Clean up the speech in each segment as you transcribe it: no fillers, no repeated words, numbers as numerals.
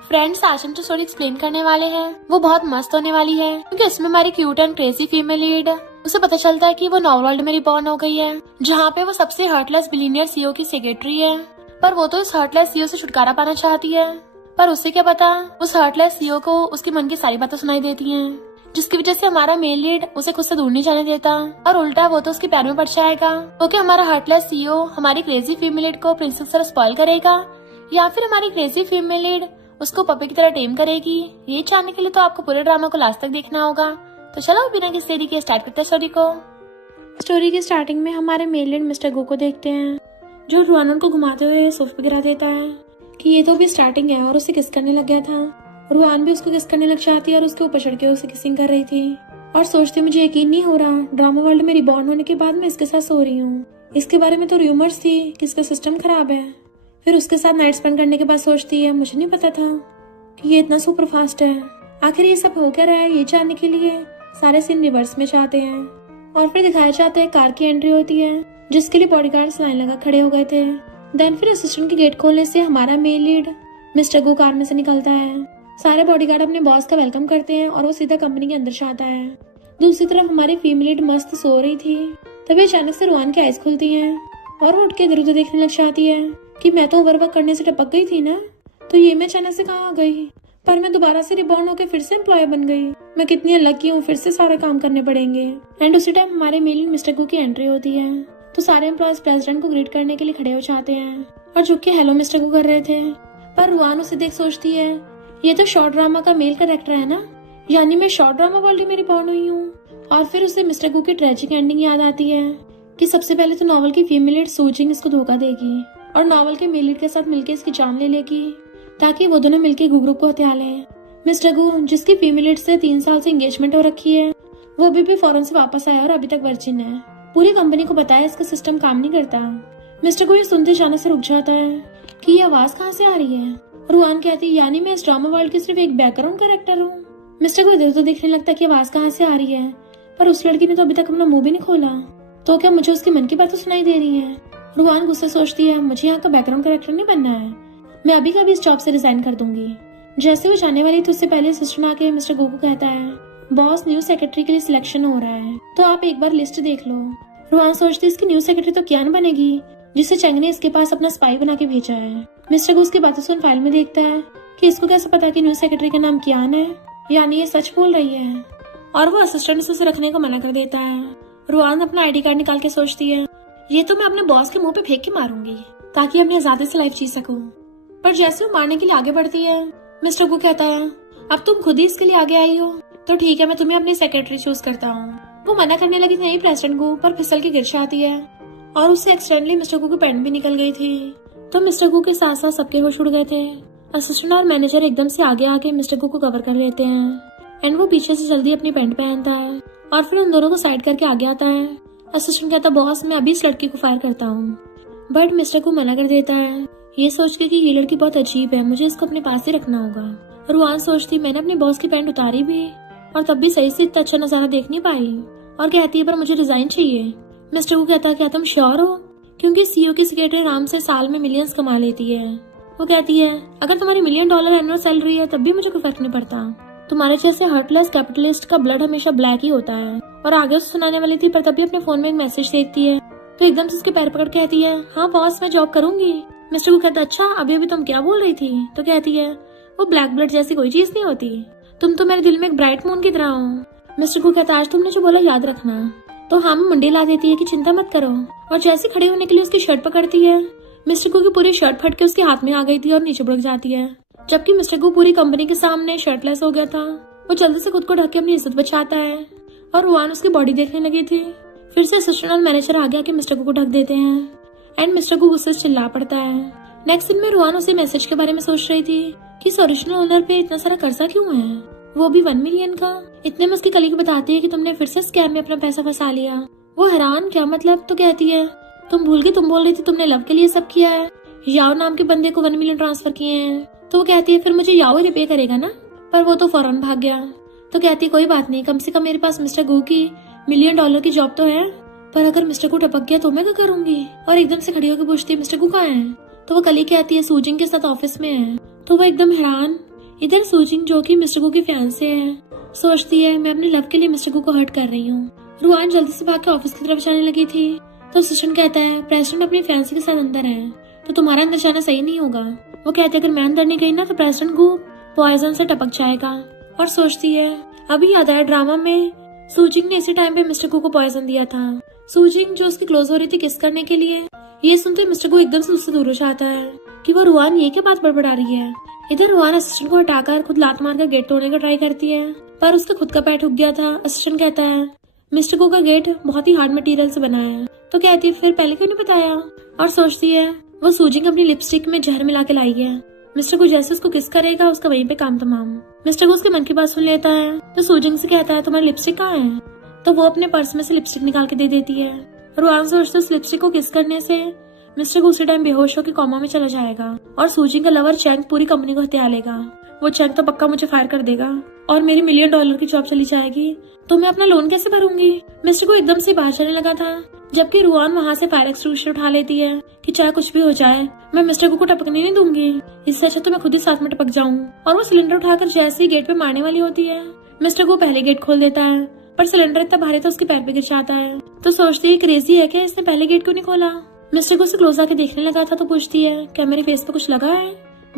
Friends, आज हम जो स्टोरी एक्सप्लेन करने वाले हैं वो बहुत मस्त होने वाली है, क्योंकि इसमें हमारी cute and crazy female lead उसे पता चलता है कि वो नॉव वर्ल्ड में रिबॉर्न हो गई है, जहाँ पे वो सबसे हर्टलेस बिलियनियर सीईओ की सेक्रेटरी है। पर वो तो इस हर्टलेस सीईओ से छुटकारा पाना चाहती है, पर उसे क्या पता उस हर्टलेस सीईओ को उसके मन की सारी बातें सुनाई देती हैं, जिसकी वजह से हमारा मेल लीड उसे खुद से दूर नहीं जाने देता और उल्टा वो तो उसके प्यार में पड़ जाएगा। तो क्या हमारा हर्टलेस सीईओ हमारी क्रेजी फीमेल लीड को प्रिंसेस तरह स्पॉइल करेगा, या फिर हमारी क्रेजी फीमेल लीड उसको पपी की तरह टेम करेगी? ये जानने के लिए तो आपको पूरे ड्रामा को लास्ट तक देखना होगा। तो चलो बिना किसी देरी के स्टार्ट करते हैं स्टोरी को। स्टोरी की स्टार्टिंग में हमारे मेल लीड मिस्टर गो को देखते हैं, जो रुआन को घुमाते हुए सोफे पे गिरा देता है कि ये तो अभी स्टार्टिंग है, और उसे किस करने लग गया था। रुआन भी उसको किस करने लग जाती है और उसके ऊपर चढ़ के उसे किसिंग कर रही थी और सोचते मुझे यकीन नहीं हो रहा, ड्रामा वर्ल्ड में रिबॉर्न होने के बाद मैं इसके साथ सो रही हूँ। इसके बारे में तो रूमर्स थी कि इसका सिस्टम खराब है। फिर उसके साथ नाइट स्पेंड करने के बाद सोचती है मुझे नहीं पता था कि ये इतना सुपर फास्ट है। आखिर ये सब हो क्या रहा है, ये जानने के लिए सारे सीन रिवर्स में चाहते हैं और फिर दिखाया जाता है कार की एंट्री होती है, जिसके लिए बॉडीगार्ड्स लाइन लगा खड़े हो गए थे। देन फिर असिस्टेंट के गेट खोलने से हमारा मेल लीड मिस्टर गो कार में से निकलता है। सारे बॉडीगार्ड अपने बॉस का वेलकम करते हैं और वो सीधा कंपनी के अंदर जाता है। दूसरी तरफ हमारी फीमेल लीड मस्त सो रही थी, तभी अचानक से रुआन की आइज खुलती है और वो उठ के इधर उधर देखने लग जाती है कि मैं तो ओवरवर्क करने से टपक गई थी ना, तो ये मैं अचानक से कहाँ आ गई। पर मैं दोबारा से रिबॉर्न होकर फिर से एम्प्लॉय बन गई। मैं कितनी अनलकी हूँ, फिर से सारा काम करने पड़ेंगे। एंड उसी टाइम हमारे मेल मिस्टर गो की एंट्री होती है, तो सारे एम्प्लॉयज प्रेसिडेंट को ग्रीट करने के लिए खड़े हो जाते हैं और झुक के हेलो मिस्टर गो कर रहे थे। पर रुआन उसे देख सोचती है ये तो शॉर्ट ड्रामा का मेल कैरेक्टर है ना, यानी मैं शॉर्ट ड्रामा वर्ल्ड में रिबॉर्न हुई हूँ। और फिर उसे मिस्टर गो की ट्रेजिक एंडिंग याद आती है कि सबसे पहले तो नॉवल की फीमेल लीड सूजिंग इसको धोखा देगी और नॉवल के मेल लीड के साथ मिलकर इसकी जान ले लेगी, ताकि वो दोनों मिलकर गु ग्रुप को हत्या लें। मिस्टर गु, जिसकी फीमेल लीड से 3 साल से एंगेजमेंट हो रखी है, वो अभी भी फॉरेन से वापस आया और अभी तक वर्जिन है। पूरी कंपनी को बताया इसका सिस्टम काम नहीं करता। मिस्टर गु ये सुनते जाने से रुक जाता है कि ये आवाज कहाँ से आ रही है। रुआन कहती यानी मैं इस ड्रामा वर्ल्ड की सिर्फ एक बैकग्राउंड कैरेक्टर हूँ। मिस्टर गु इधर तो देखने लगता कि आवाज कहाँ से आ रही है, पर उस लड़की ने तो अभी तक अपना मुंह भी नहीं खोला, तो क्या मुझे उसके मन की बातें सुनाई दे रही है। रुआन गुस्से सोचती है मुझे यहाँ का बैकग्राउंड कैरेक्टर नहीं बनना है, मैं अभी कभी इस जॉब से रिजाइन कर दूंगी। जैसे वो जाने वाली थी उससे पहले असिस्टेंट आके मिस्टर गो को कहता है बॉस, न्यू सेक्रेटरी के लिए सिलेक्शन हो रहा है, तो आप एक बार लिस्ट देख लो। रुआन सोचती इसकी न्यू सेक्रेटरी तो कियान बनेगी, जिसे चंग ने इसके पास अपना स्पाई बना के भेजा है। मिस्टर गो उसकी बातों सुन फाइल में देखता है कि इसको कैसे पता कि न्यू सेक्रेटरी का नाम कियान है, यानी ये सच बोल रही है, और वो असिस्टेंट से उसे रखने को मना कर देता है। रुआन अपना आईडी कार्ड निकाल के सोचती है ये तो मैं अपने बॉस के मुंह पे फेंक के मारूंगी, ताकि अपनी आजादी से लाइफ जी सकूं। पर जैसे वो मारने के लिए आगे बढ़ती है, मिस्टर गो कहता है अब तुम खुद ही इसके लिए आगे आई हो, तो ठीक है मैं तुम्हें अपनी सेक्रेटरी चूज करता हूँ। वो मना करने लगी नहीं प्रेसिडेंट को, पर फिसल के गिर जाती है और उससे एक्सीडेंटली मिस्टर गो की पैंट भी निकल गई थी। तो मिस्टर गो के साथ साथ सबके होश उड़ गए थे। असिस्टेंट और मैनेजर एकदम से आगे आके मिस्टर गो को कवर कर लेते हैं एंड वो पीछे से जल्दी अपनी पैंट पहनता है और फिर उन दोनों को साइड करके आगे आता है। असिस्टेंट कहता बॉस मैं अभी इस लड़की को फायर करता हूँ, बट मिस्टर को मना कर देता है, ये सोच के कि ये लड़की बहुत अजीब है, मुझे इसको अपने पास ही रखना होगा। रुआन सोचती मैंने अपने बॉस की पैंट उतारी भी और तब भी सही से इतना अच्छा नजारा देख नहीं पाई, और कहती है पर मुझे रिजाइन चाहिए। मिस्टर को कहता है क्या तुम श्योर हो, क्योंकि सीईओ की सेक्रेटरी आराम से साल में मिलियंस कमा लेती है। वो कहती है अगर तुम्हारी $1 मिलियन एनुअल सैलरी है तब भी मुझे कोई फर्क नहीं पड़ता, तुम्हारे जैसे हर्टलेस कैपिटलिस्ट का ब्लड हमेशा ब्लैक ही होता है। और आगे उसे सुनाने वाली थी, पर तभी अपने फोन में एक मैसेज देखती है, तो एकदम से उसके पैर पकड़ कहती है हाँ बॉस मैं जॉब करूंगी। मिस्टर को कहता अच्छा अभी अभी तुम क्या बोल रही थी, तो कहती है वो ब्लैक ब्लड जैसी कोई चीज नहीं होती, तुम तो मेरे दिल में एक ब्राइट मून की तरह हो। मिस्टर को कहता आज तुमने जो बोला याद रखना, तो हाँ मुंडी ला देती है कि चिंता मत करो, और जैसे खड़े होने के लिए उसकी शर्ट पकड़ती है, मिस्टर को की पूरी शर्ट फट के उसके हाथ में आ गई थी और नीचे बुड़क जाती है। जबकि मिस्टर को पूरी कंपनी के सामने शर्टलेस हो गया था, वो जल्दी से खुद को ढक के अपनी इज्जत बचाता है और रुआन उसकी बॉडी देखने लगी थी। फिर से असिस्टेंट और मैनेजर आगे आके मिस्टर को ढक देते हैं एंड मिस्टर को गुस्से से चिल्ला पड़ता है। नेक्स्ट दिन में रुआन उसी मैसेज के बारे में सोच रही थी कि इस ओरिजिनल ओनर पे इतना सारा कर्जा क्यों है, वो भी $1 मिलियन का। इतने में उसकी कलीग बताती है कि तुमने फिर से स्कैम में अपना पैसा फंसा लिया। वो हैरान क्या मतलब, तो कहती है तुम भूल गई, तुम बोल रही थी तुमने लव के लिए सब किया है, याओ नाम के बंदे को $1 मिलियन ट्रांसफर किए हैं। तो वो कहती है फिर मुझे याओ ही रिपे करेगा ना, पर वो तो फौरन भाग गया। तो कहती है कोई बात नहीं, कम से कम मेरे पास मिस्टर गो की $1 मिलियन की जॉब तो है, पर अगर मिस्टर को टपक गया तो मैं क्या करूंगी। और एकदम से खड़ी होकर पूछती है मिस्टर गो कहाँ है, तो वो कली कहती है सूजिंग के साथ ऑफिस में है। तो वो एकदम हैरान इधर सूजिंग जो कि मिस्टर गू की फैंसे है, सोचती है मैं अपने लव के लिए मिस्टर गू को हर्ट कर रही हूँ। रुआन जल्दी से भाग के ऑफिस की तरफ जाने लगी थी तो असिस्टेंट कहता है प्रेसिडेंट अपनी फैंसी के साथ अंदर है तो तुम्हारा अंदर जाना सही नहीं होगा। वो कहते हैं अगर मैं अंदर नहीं गई ना तो प्रेसिडेंट गू पॉइजन से टपक जाएगा। और सोचती है अभी याद आया ड्रामा में सूजिंग ने इसी टाइम पे मिस्टर गू को पॉइजन दिया था। सूजिंग जो उसकी क्लोज हो रही थी किस करने के लिए, ये सुनते मिस्टर गू एकदम से उससे दूर हो जाता है कि वो रुआन ये क्या बात बड़बड़ा रही है। इधर रुआन असिस्टेंट को हटाकर खुद लात मारकर गेट तोड़ने का ट्राई करती है पर उसका खुद का पैर ठुक गया था। असिस्टेंट कहता है मिस्टर गू का गेट बहुत ही हार्ड मटेरियल से बना है तो कहती है फिर पहले क्यों नहीं बताया। और सोचती है वो सूजिंग अपनी लिपस्टिक में जहर मिला के लाई है। मिस्टर गू जैसे उसको किस करेगा उसका वहीं पे काम तमाम। मिस्टर गू उसके मन की बात सुन लेता है तो सूजिंग से कहता है तुम्हारी लिपस्टिक कहाँ है, तो वो अपने पर्स में से लिपस्टिक निकाल के दे देती है। रुआन सोचते उस लिपस्टिक को किस करने से मिस्टर गू उसी टाइम बेहोश होकर कोमा में चला जाएगा और सूजिंग का लवर चैंग पूरी कंपनी को हत्या लेगा। वो चैंग तो पक्का मुझे फायर कर देगा और मेरी $1 मिलियन की जॉब चली जाएगी तो मैं अपना लोन कैसे भरूंगी। मिस्टर गू एकदम से बाहर चलने लगा था जबकि रुआन वहाँ से फायर एक्सटिंग्विशर उठा लेती है कि चाहे कुछ भी हो जाए मैं मिस्टर गू को टपकने नहीं दूंगी, इससे अच्छा तो मैं खुद ही साथ में टपक जाऊं। और वो सिलेंडर उठाकर जैसे ही गेट पे मारने वाली होती है मिस्टर गू पहले गेट खोल देता है पर सिलेंडर इतना भारी था उसके पैर पे गिर जाता है तो सोचती है क्रेजी है क्या, इसने पहले गेट क्यों नहीं खोला। मिस्टर गू से क्लोज आके देखने लगा था तो पूछती है क्या मेरे फेस पे कुछ लगा है,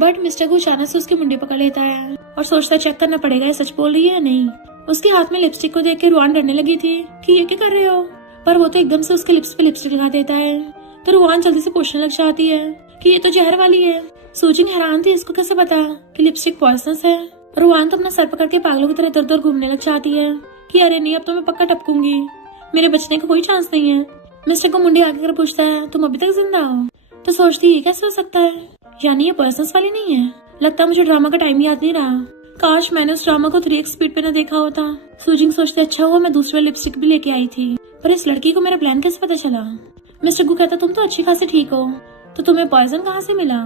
बट मिस्टर गू अचानक से उसकी मुंडी पकड़ लेता है और सोचता है चेक करना पड़ेगा ये सच बोल रही है या नहीं। उसके हाथ में लिपस्टिक को देख के रुआन डरने लगी थी कि ये क्या कर रहे हो, पर वो तो एकदम से उसके लिप्स पे लिपस्टिक लगा देता है तो रुआन जल्दी से पूछने लग जाती है कि ये तो जहर वाली है। सूजिंग हैरान थी इसको कैसे पता कि लिपस्टिक पॉइजनस है। रुआन तो अपना सर पकड़ के पागलों की तरह इधर उधर घूमने लग जाती है कि अरे नहीं अब तो मैं पक्का टपकूंगी, मेरे बचने का कोई चांस नहीं है। मिस्टर को मुंडी आगे कर पूछता है तुम अभी तक जिंदा हो, तो सोचती है कैसे हो सकता है, यानी ये पॉइजनस वाली नहीं है। लगता मुझे ड्रामा का टाइम याद नहीं रहा, काश मैंने उस ड्रामा को 3x स्पीड पे न देखा होता। सूजिंग सोचते अच्छा हुआ मैं दूसरा लिपस्टिक भी लेके आई थी, पर इस लड़की को मेरा प्लान कैसे पता चला। मिस्टर गू कहता तुम तो अच्छी खासी ठीक हो तो तुम्हें पॉइजन कहाँ से मिला।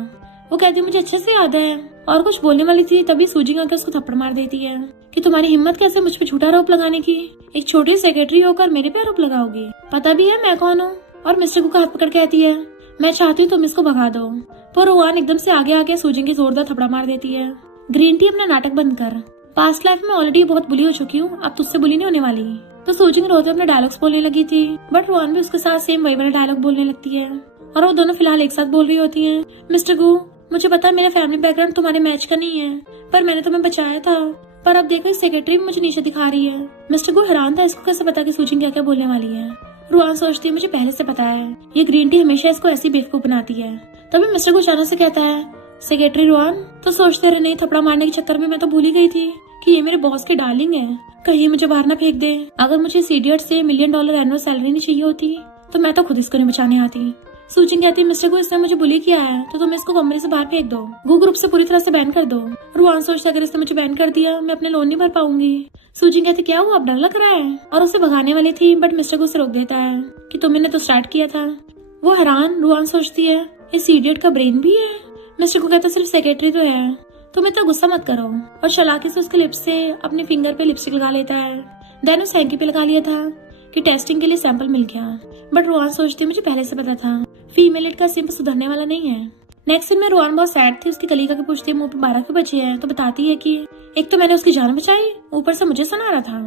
वो कहती मुझे अच्छे से याद है, और कुछ बोलने वाली थी तभी सूजिंग आकर उसको थप्पड़ मार देती है कि तुम्हारी हिम्मत कैसे मुझ पे झूठा आरोप लगाने की, एक छोटी सेक्रेटरी होकर मेरे पे आरोप लगाओगी, पता भी है मैं कौन हूँ। और मिस्टर गू का हाथ पकड़ कहती है मैं चाहती हूँ तुम इसको भगा दो, पर रुआन एकदम से आगे आके सूजिंग की जोरदार थप्पड़ मार देती है। ग्रीन टी अपना नाटक बंद कर, पास्ट लाइफ में ऑलरेडी बहुत बुली हो चुकी हूँ, अब तुझसे बुली नहीं होने वाली। तो सूजिंग रोते अपने डायलॉग्स बोलने लगी थी बट रुआन भी उसके साथ सेम वही वाला डायलॉग बोलने लगती है और वो दोनों फिलहाल एक साथ बोल रही होती हैं। मिस्टर गू मुझे पता है मेरा फैमिली बैकग्राउंड तुम्हारे मैच का नहीं है, पर मैंने तुम्हें बचाया था, पर अब देखो सेक्रेटरी भी मुझे नीचे दिखा रही है। मिस्टर गू हैरान था इसको कैसे पता कि सूजिंग क्या क्या बोलने वाली है। रुआन सोचती है मुझे पहले से पता है, ये ग्रीन टी हमेशा इसको ऐसी बेवकूफ बनाती है। तभी मिस्टर गू अचानक से कहता है सेक्रेटरी रुआन, तो सोचते रहे नहीं थपड़ा मारने के चक्कर में मैं तो भूल ही गई थी कि ये मेरे बॉस की डार्लिंग है, कहीं मुझे बाहर ना फेंक दे। अगर मुझे इस इडियट से $1 मिलियन एनुअल सैलरी नहीं चाहिए होती तो मैं तो खुद इसको नहीं बचाने आती। सूजिंग कहती है मिस्टर गू इसने मुझे बुली किया है तो तुम इसको कमरे से बाहर फेंक दो, गू ग्रुप से पूरी तरह से बैन कर दो। रुआन सोचता अगर इसने मुझे बैन कर दिया मैं अपने लोन नहीं भर पाऊंगी। सूजिंग कहती क्या हुआ अब डर लग रहा है, और उसे भगाने वाली थी बट मिस्टर गू उसे रोक देता है कि तुमने तो स्टार्ट किया था। वो हैरान, रुआन सोचती है इस इडियट का ब्रेन भी है। मिस्टर गू कहता सिर्फ सेक्रेटरी तो है, तुम इतना गुस्सा मत करो, और चालाकी से उसके लिप्स से अपने फिंगर पे लिपस्टिक लगा लेता है। देन उस हैंकी पे लगा लिया था कि टेस्टिंग के लिए सैंपल मिल गया, बट रुआन सोचती मुझे पहले से पता था फीमेल का सिंपल सुधरने वाला नहीं है। नेक्स्ट दिन में रुआन बहुत सैड थी, उसकी कलीगा के पूछती है मुंह पे 12 क्यों बचे हैं, तो बताती है कि एक तो मैंने उसकी जान बचाई, ऊपर से मुझे सुना रहा था।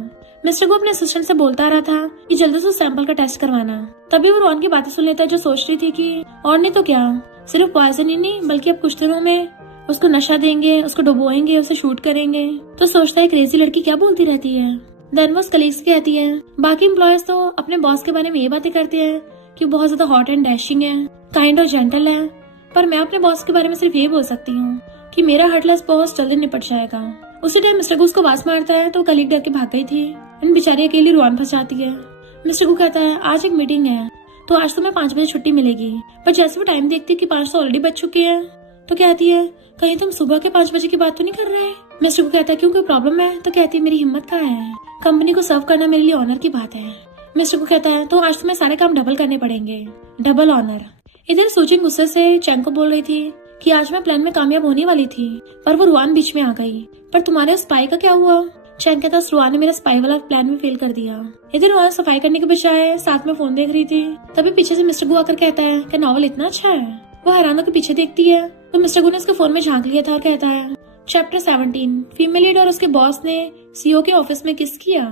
मिस्टर को अपने असिस्टेंट से बोलता आ रहा था कि जल्दी से सैंपल का टेस्ट करवाना। तभी वो रुआन की बातें सुन लेता है जो सोच रही थी कि और नहीं तो क्या, सिर्फ पॉइजन ही नहीं बल्कि अब कुछ दिनों में उसको नशा देंगे, उसको डुबोएंगे, उसे शूट करेंगे। तो सोचता है क्रेजी लड़की क्या बोलती रहती है। देन वो कलीग्स कहती है बाकी एम्प्लॉयज तो अपने बॉस के बारे में ये बातें करते हैं कि बहुत ज्यादा हॉट एंड डैशिंग है, काइंड और जेंटल है, पर मैं अपने बॉस के बारे में सिर्फ ये बोल सकती हूँ कि मेरा हार्टलेस बॉस जल्दी निपट जाएगा। उसी टाइम मिस्टर गू उसको आवाज मारता है तो कलीग डर के भाग गई थी, इन बेचारी अकेली रुआन फंस जाती है। मिस्टर गू कहता है आज एक मीटिंग है तो आज तुम्हें 5 बजे छुट्टी मिलेगी, पर जैसे वो टाइम देखती है कि 5 तो ऑलरेडी बज चुके हैं तो कहती है कहीं तुम सुबह के 5 बजे की बात तो नहीं कर रहे। मिस्टर को कहता है क्यों कोई प्रॉब्लम है, तो कहती है मेरी हिम्मत कहाँ है, कंपनी को सर्व करना मेरे लिए ऑनर की बात है। मिस्टर को कहता है तो आज तुम्हें सारे काम डबल करने पड़ेंगे, डबल ऑनर। इधर सूजिंग गुस्से से चैंग को बोल रही थी कि आज मैं प्लान में कामयाब होने वाली थी, पर वो रुआन बीच में आ गई। पर तुम्हारे स्पाई का क्या हुआ। चैंग कहता रुआन ने मेरा स्पाई वाला प्लान भी फेल कर दिया। इधर रुआन सफाई करने के बजाय साथ में फोन देख रही थी, तभी पीछे से मिस्टर गू आकर कहता है कि नॉवल इतना अच्छा है। वो हैरान होकर पीछे देखती है तो मिस्टर गू ने उसके फोन में झांक लिया था और कहता है चैप्टर 17 फीमेल लीड और उसके बॉस ने सीईओ के ऑफिस में किस किया।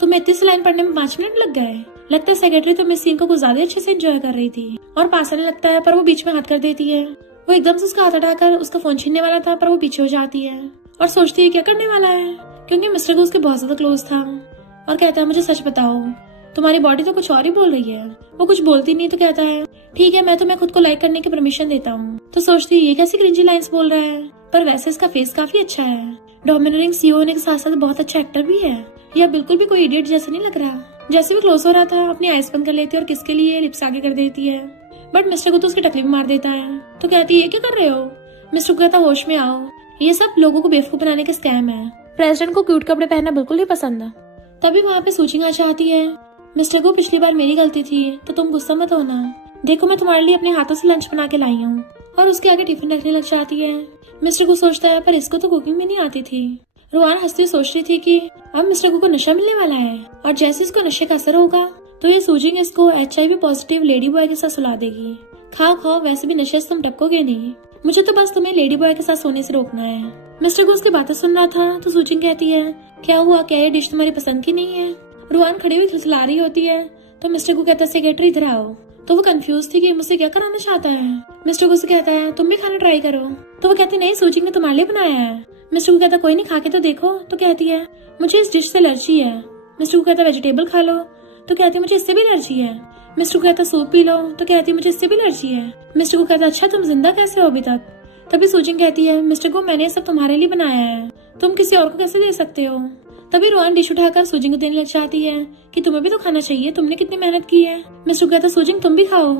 तुम्हें 33 लाइन पढ़ने में 5 मिनट लग गए। लगता है सेक्रेटरी तो इस सीन को कुछ ज्यादा अच्छे से एंजॉय कर रही थी और पास आने लगता है, पर वो बीच में हाथ कर देती है। वो एकदम से उसका हाथ हटाकर उसका फोन छीनने वाला था, पर वो पीछे हो जाती है और सोचती है क्या करने वाला है, क्योंकि मिस्टर को उसके बहुत ज्यादा क्लोज था। और कहता है मुझे सच बताओ, तुम्हारी बॉडी तो कुछ और ही बोल रही है। वो कुछ बोलती नहीं तो कहता है ठीक है, मैं तुम्हें खुद को लाइक करने की परमिशन देता हूँ। तो सोचती है ये कैसी क्रिंजी लाइंस बोल रहा है, पर वैसे इसका फेस काफी अच्छा है। डोमिनेटिंग सीईओ होने के साथ साथ बहुत अच्छा एक्टर भी है। यह बिल्कुल भी कोई इडियट जैसा नहीं लग रहा। जैसे भी क्लोज हो रहा था अपनी आइस बंद कर लेती है और किसके लिए लिप्स आगे कर देती है, बट मिस्टर को तो उसकी टकली में मार देता है। तो कहती है ये क्या कर रहे हो। मिस्टर को कहता होश में आओ, ये सब लोगों को बेवकूफ बनाने के स्कैम है। प्रेसिडेंट को क्यूट कपड़े पहनना बिल्कुल नहीं पसंद है। तभी वहाँ पे सूचिंग आ चाहती है। मिस्टर को पिछली बार मेरी गलती थी तो तुम गुस्सा मत होना। देखो मैं तुम्हारे लिए अपने हाथों से लंच बना के लाई हूँ। और उसके आगे टिफिन रखने लग जाती है। मिस्टर को सोचता है पर इसको तो कुकिंग भी नहीं आती थी। रुआन हंसती सोच रही थी कि अब मिस्टर को नशा मिलने वाला है और जैसे इसको नशे का असर होगा तो ये सूजिंग इसको HIV पॉजिटिव लेडी बॉय के साथ सुला देगी। खाओ खाओ, वैसे भी नशे से तुम टपकोगे नहीं। मुझे तो बस तुम्हें लेडी बॉय के साथ सोने से रोकना है। मिस्टर को उसकी बातें सुन रहा था तो सूजिंग कहती है क्या हुआ, क्या ये डिश तुम्हारी पसंद की नहीं है। रुआन खड़ी हुई खिलखिला रही होती है तो मिस्टर को कहता है सेक्रेटरी इधर आओ। तो वो कंफ्यूज थी कि मुझसे क्या कराना चाहता है। मिस्टर को कहता है तुम भी खाना ट्राई करो। तो वो कहती नहीं, सूजिंग ने तुम्हारे लिए बनाया है। मिस्टर को कहता कोई नहीं, खा के तो देखो। तो कहती है मुझे इस डिश से एलर्जी है। मिस्टर को कहता वेजिटेबल खा लो। तो कहती है मुझे इससे भी एलर्जी है। मिस्टर को कहता सूप पी लो। तो कहती है मुझे इससे भी एलर्जी है। मिस्टर को कहता अच्छा तुम जिंदा कैसे हो अभी तक। तभी सूजिंग कहती है मिस्टर को मैंने सब तुम्हारे लिए बनाया है, तुम किसी और को कैसे दे सकते हो। तभी रुआन डिश उठाकर सूजिंग को देने लग जाती है कि तुम्हें भी तो खाना चाहिए, तुमने कितनी मेहनत की है। मिस्टर को कहता सूजिंग तुम भी खाओ।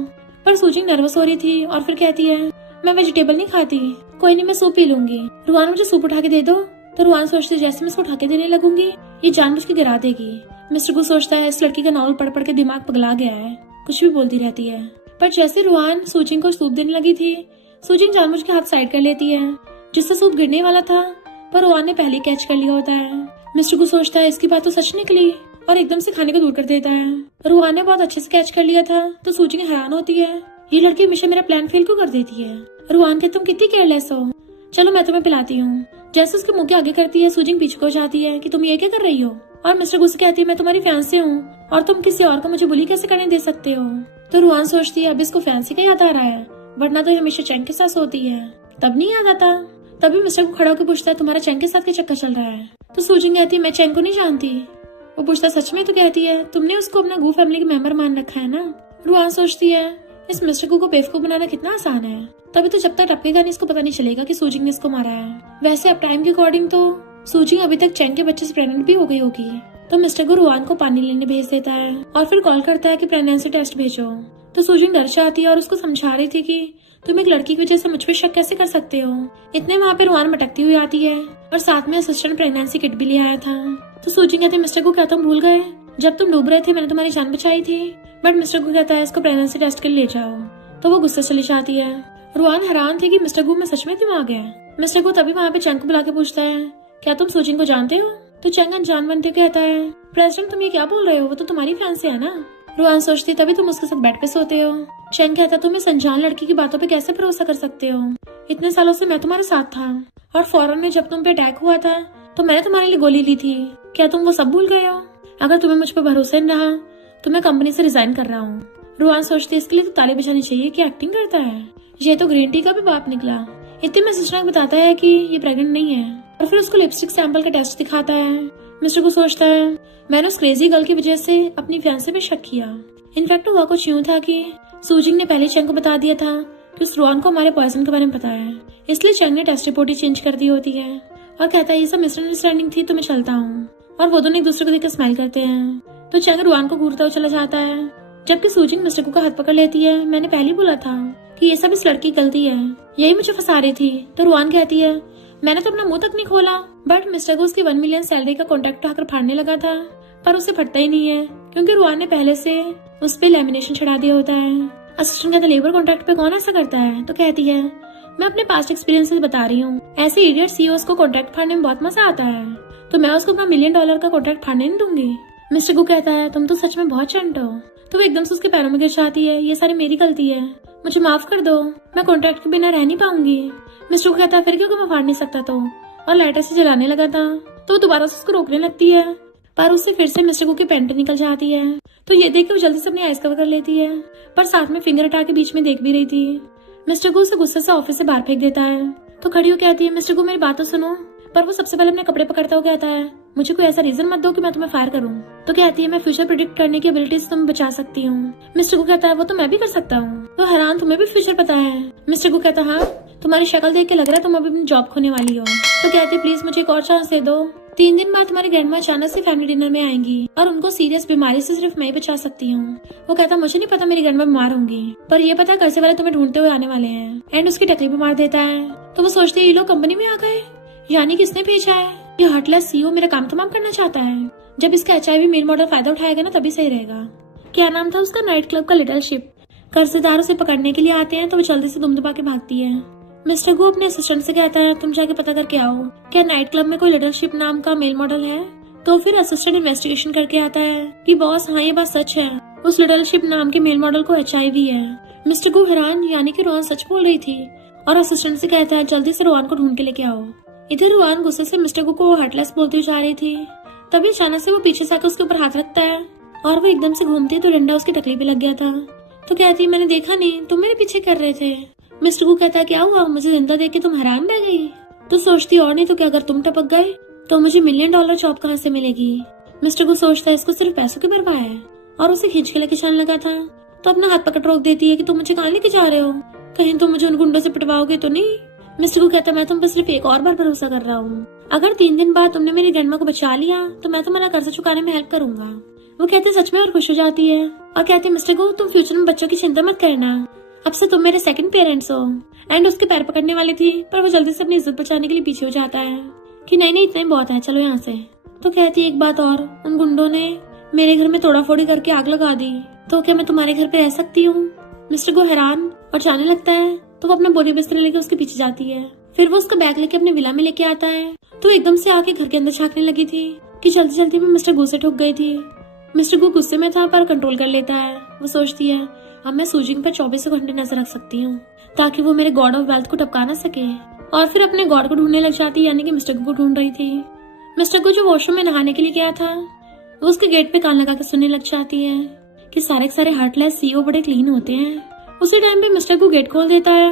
पर सूजिंग नर्वस हो रही थी और फिर कहती है मैं वेजिटेबल नहीं खाती, कोई नहीं मैं सूप पी लूंगी। रुआन मुझे सूप उठा के दे दो। तो रुआन सोचती है जैसे मैं उसको उठा के देने लगूंगी ये जानबूझ के गिरा देगी। मिस्टर को सोचता है इस लड़की का नॉवल पढ़ पढ़ के दिमाग पगला गया है, कुछ भी बोलती रहती है। पर जैसे रुआन सूजिंग को सूप देने लगी थी, सूजिंग जानबूझ के हाथ साइड कर लेती है जिससे सूप गिरने वाला था, पर रुआन ने पहले कैच कर लिया होता है। मिस्टर को सोचता है इसकी बात तो सच निकली और एकदम से खाने को दूर कर देता है। रुआन ने बहुत अच्छे से कैच कर लिया था तो सूजिंग हैरान होती है ये लड़की हमेशा मेरा प्लान फेल क्यों कर देती है। रुआन के तुम कितनी केयरलेस हो, चलो मैं तुम्हें पिलाती हूँ। जैसे उसके मुंह के आगे करती है सूजिंग पीछे हो जाती है कि तुम ये क्या कर रही हो। और मिस्टर गुस्से कहती है मैं तुम्हारी फैंसी हूँ और तुम किसी और को मुझे बुली कैसे करने दे सकते हो। तो रुआन सोचती है अब इसको फैंसी का याद आ रहा है, वरना तो हमेशा चैंग के साथ सोती है, तब नहीं याद आता। तभी मिस्टर को खड़ा होकर पूछता है तुम्हारा चैंग के साथ क्या चक्कर चल रहा है। तो सूजिंग कहती है मैं चैंग को नहीं जानती। वो पूछता सच में। तो कहती है तुमने उसको अपना गू फैमिली के मेंबर मान रखा है ना। रुआन सोचती है इस मिस्टर को बेवकूफ बनाना कितना आसान है, तभी तो जब तक टपकेगा नहीं इसको पता नहीं चलेगा कि सूजिंग ने इसको मारा है। वैसे अब टाइम के अकॉर्डिंग तो सूजिंग अभी तक चैंग के बच्चे से प्रेग्नेंट भी हो गई होगी। तो मिस्टर को रुआन को पानी लेने भेज देता है और फिर कॉल करता है कि प्रेगनेंसी टेस्ट भेजो। तो सूजिंग डर जाती है और उसको समझा रही थी कि तुम एक लड़की की वजह से मुझ पे शक कैसे कर सकते हो। इतने वहाँ पे रुआन भटकती हुई आती है और साथ में असिस्टेंट प्रेगनेंसी किट भी ले आया था। तो सूजिंग कहती है मिस्टर को क्या तुम भूल गए, जब तुम डूब रहे थे मैंने तुम्हारी जान बचाई थी। बट मिस्टर को कहता है इसको प्रेगनेंसी टेस्ट के लिए ले जाओ। तो वो गुस्से चली जाती है। रुआन हैरान थी कि मिस्टर गू में सच में दिमाग है। मिस्टर गू तभी वहाँ पे चैंग को बुला के पूछता है क्या तुम सूजिंग को जानते हो। तो चैंग अनजान बनते कहता है प्रेसिडेंट तुम ये क्या बोल रहे हो, वो तो तुम्हारी फैंसी है ना। रुआन सोचती तभी तुम उसके साथ बेड पे सोते हो। चैंग कहता तुम इस अनजान लड़की की बातों पे कैसे भरोसा कर सकते हो, इतने सालों से मैं तुम्हारे साथ था और फौरन में जब तुम पे अटैक हुआ था तो मैंने तुम्हारे लिए गोली ली थी, क्या तुम वो सब भूल गए हो। अगर तुम्हें मुझ पर भरोसा नहीं रहा तो मैं कंपनी से रिजाइन कर रहा हूँ। रुआन सोचती इसके लिए तो ताली बजानी चाहिए कि एक्टिंग करता है, ये तो ग्रीन टी का भी बाप निकला। इतने में सिस्टर बताता है कि ये प्रेग्नेंट नहीं है और फिर उसको लिपस्टिक सैंपल का टेस्ट दिखाता है। मिस्टर को सोचता है मैंने उस क्रेजी गर्ल की वजह से अपनी फैंसी पे शक किया। इनफैक्ट हुआ कुछ यूं था कि सूजिंग ने पहले चैंग को बता दिया था कि उस रुआन को हमारे पॉइजन के बारे में पता है, इसलिए चैंग ने टेस्ट रिपोर्ट ही चेंज कर दी होती है और कहता है ये सब मिसअंडरस्टैंडिंग थी तो मैं चलता हूँ। और वो दोनों एक दूसरे को देखकर स्माइल करते हैं। तो चैंग रुआन को घूरता हुआ चला जाता है, जबकि सूजिंग मिस्टर को हाथ पकड़ लेती है। मैंने पहले बोला था कि ये सब इस लड़की की गलती है, यही मुझे फंसा रही थी। तो रुआन कहती है मैंने तो अपना मुंह तक नहीं खोला। बट मिस्टर को उसकी 1 मिलियन सैलरी का कॉन्ट्रैक्ट उठाकर फाड़ने लगा था, पर उसे फटता ही नहीं है क्योंकि रुआन ने पहले से उस पे लैमिनेशन चढ़ा दिया होता है। असिस्टेंट कहता लेबर कॉन्ट्रैक्ट पे कौन ऐसा करता है। तो कहती है मैं अपने पास्ट एक्सपीरियंस से बता रही हूँ, ऐसे इडियट सीईओस को कॉन्ट्रैक्ट फाड़ने में बहुत मजा आता है, तो मैं उसको अपना $1 मिलियन का कॉन्ट्रैक्ट फाड़ने नहीं दूंगी। मिस्टर को कहता है तुम तो सच में बहुत चंट हो। तो वो एकदम से उसके पैरों में गिर जाती है, ये सारी मेरी गलती है, मुझे माफ कर दो, मैं कॉन्ट्रैक्ट के बिना रह नहीं पाऊंगी। मिस्टर को कहता है फिर क्यों मैं फाड़ नहीं सकता। तो और लाइटर से जलाने लगा था तो वो दोबारा से उसको रोकने लगती है, पर उससे फिर से मिस्टर गु की पैंट निकल जाती है। तो ये देख के वो जल्दी से अपनी आइज कवर कर लेती है, पर साथ में फिंगर हटा के बीच में देख भी रही थी। मिस्टर गु उसे गुस्से से ऑफिस से बाहर फेंक देता है। तो खड़ी हो कहती है, मिस्टर गु मेरी बात तो सुनो। पर वो सबसे पहले अपने कपड़े पकड़ता हुआ कहता है, मुझे कोई ऐसा रीजन मत दो कि मैं तुम्हें फायर करूं। तो कहती है, मैं फ्यूचर प्रिडिक्ट करने की एबिलिटीज तुम्हें बचा सकती हूँ। मिस्टर गु कहता है, वो तो मैं भी कर सकता हूँ। तो हैरान, तुम्हें भी फ्यूचर पता है? मिस्टर गु कहता है, हाँ, तुम्हारी शक्ल देख के लग रहा है तुम अभी अपनी जॉब खोने वाली हो। तो कहती है, प्लीज मुझे एक और चांस दे दो। 3 दिन बाद तुम्हारी ग्रैंडमा अचानक से फैमिली डिनर में आएंगी और उनको सीरियस बीमारी से सिर्फ मैं ही बचा सकती हूँ। वो कहता, मुझे नहीं पता मेरी ग्रैंडमा बीमार होंगी, पर ये पता घर से वाले तुम्हें ढूंढते हुए आने वाले हैं। एंड उसकी टकली भी मार देता है। तो वो सोचती है, ये लोग कंपनी में आ गए, यानी किसने भेजा है? ये हर्टलेस सीईओ मेरा काम तमाम करना चाहता है। जब इसका HIV मेल मॉडल फायदा उठाएगा ना तभी सही रहेगा। क्या नाम था उसका? नाइट क्लब का लिटिल शिप। कर्जदार उसे पकड़ने के लिए आते हैं तो वो जल्दी से दुम दबा के भागती है। मिस्टर गु अपने असिस्टेंट से कहता है, तुम जाके पता करके आओ क्या नाइट क्लब में कोई लिटिल शिप नाम का मेल मॉडल है। तो फिर असिस्टेंट इन्वेस्टिगेशन करके आता है कि बॉस, हाँ ये बात सच है, उस लिटिल शिप नाम के मेल मॉडल को HIV है। मिस्टर गु हैरान, यानी कि रोहन सच बोल रही थी, और असिस्टेंट से कहता है, जल्दी से रोहन को ढूंढ के लेके आओ। इधर रोहन गुस्से से मिस्टर गु को हार्टलेस बोलती हुई जा रही थी, तभी अचानक से वो पीछे से आकर उसके ऊपर हाथ रखता है और वो एकदम से घूमती है तो डंडा उसकी टकली पे लग गया था। तो कहती है, मैंने देखा नहीं, तुम मेरे पीछे कर रहे थे। मिस्टर गु कहता है, क्या हुआ, मुझे जिंदा देख के तुम हैरान रह गई? तो सोचती, और नहीं तो क्या, अगर तुम टपक गए तो मुझे $1 मिलियन जॉब कहाँ से मिलेगी। मिस्टर गु सोचता है, इसको सिर्फ पैसों की परवाह है, और उसे खींच के लेके चलने लगा था। तो अपना हाथ पकड़ रोक देती है कि तुम मुझे कहाँ लेके जा रहे हो, कहीं तुम मुझे उन गुंडों से पिटवाओगे तो नहीं। मिस्टर गु कहता है, मैं तुम पर सिर्फ एक और बार भरोसा कर रहा हूँ, अगर 3 दिन बाद तुमने मेरी ग्रैंडमा को बचा लिया तो मैं तुम्हारा कर्ज चुकाने में हेल्प करूंगा। वो कहते सच में और खुश हो जाती है और कहती है, मिस्टर गु तुम फ्यूचर में बच्चों की चिंता मत करना, अब से तुम मेरे सेकंड पेरेंट्स हो। एंड उसके पैर पकड़ने वाली थी, पर वो जल्दी से अपनी इज्जत बचाने के लिए पीछे हो जाता है कि नहीं नहीं, इतना ही बहुत है, चलो यहाँ से। तो कहती है, एक बात और, उन गुंडों ने मेरे घर में तोड़ाफोड़ी करके आग लगा दी, तो क्या मैं तुम्हारे घर पे रह सकती हूँ? मिस्टर गु हैरान और जाने लगता है। तो वो अपना बोरी बिस्तर लेके उसके पीछे जाती है। फिर वो उसका बैग लेके अपने विला में लेके आता है। तो एकदम से आके घर के अंदर झांकने लगी थी कि जल्दी जल्दी में मिस्टर गु से ठुक गई थी। मिस्टर गु गुस्से में था पर कंट्रोल कर लेता है। वो सोचती है, अब मैं सूजिंग पर 24 घंटे नजर रख सकती हूँ ताकि वो मेरे गॉड ऑफ वेल्थ को टपका ना सके। और फिर अपने गॉड को ढूंढने लग जाती है, यानी कि मिस्टर गु को ढूंढ रही थी। मिस्टर गु जो वॉशरूम में नहाने के लिए गया था, वो उसके गेट पे कान लगा के सुनने लग जाती है कि सारे के सारे हार्टलेस सीईओ बड़े क्लीन होते हैं। उसी टाइम पे मिस्टर गु गेट खोल देता है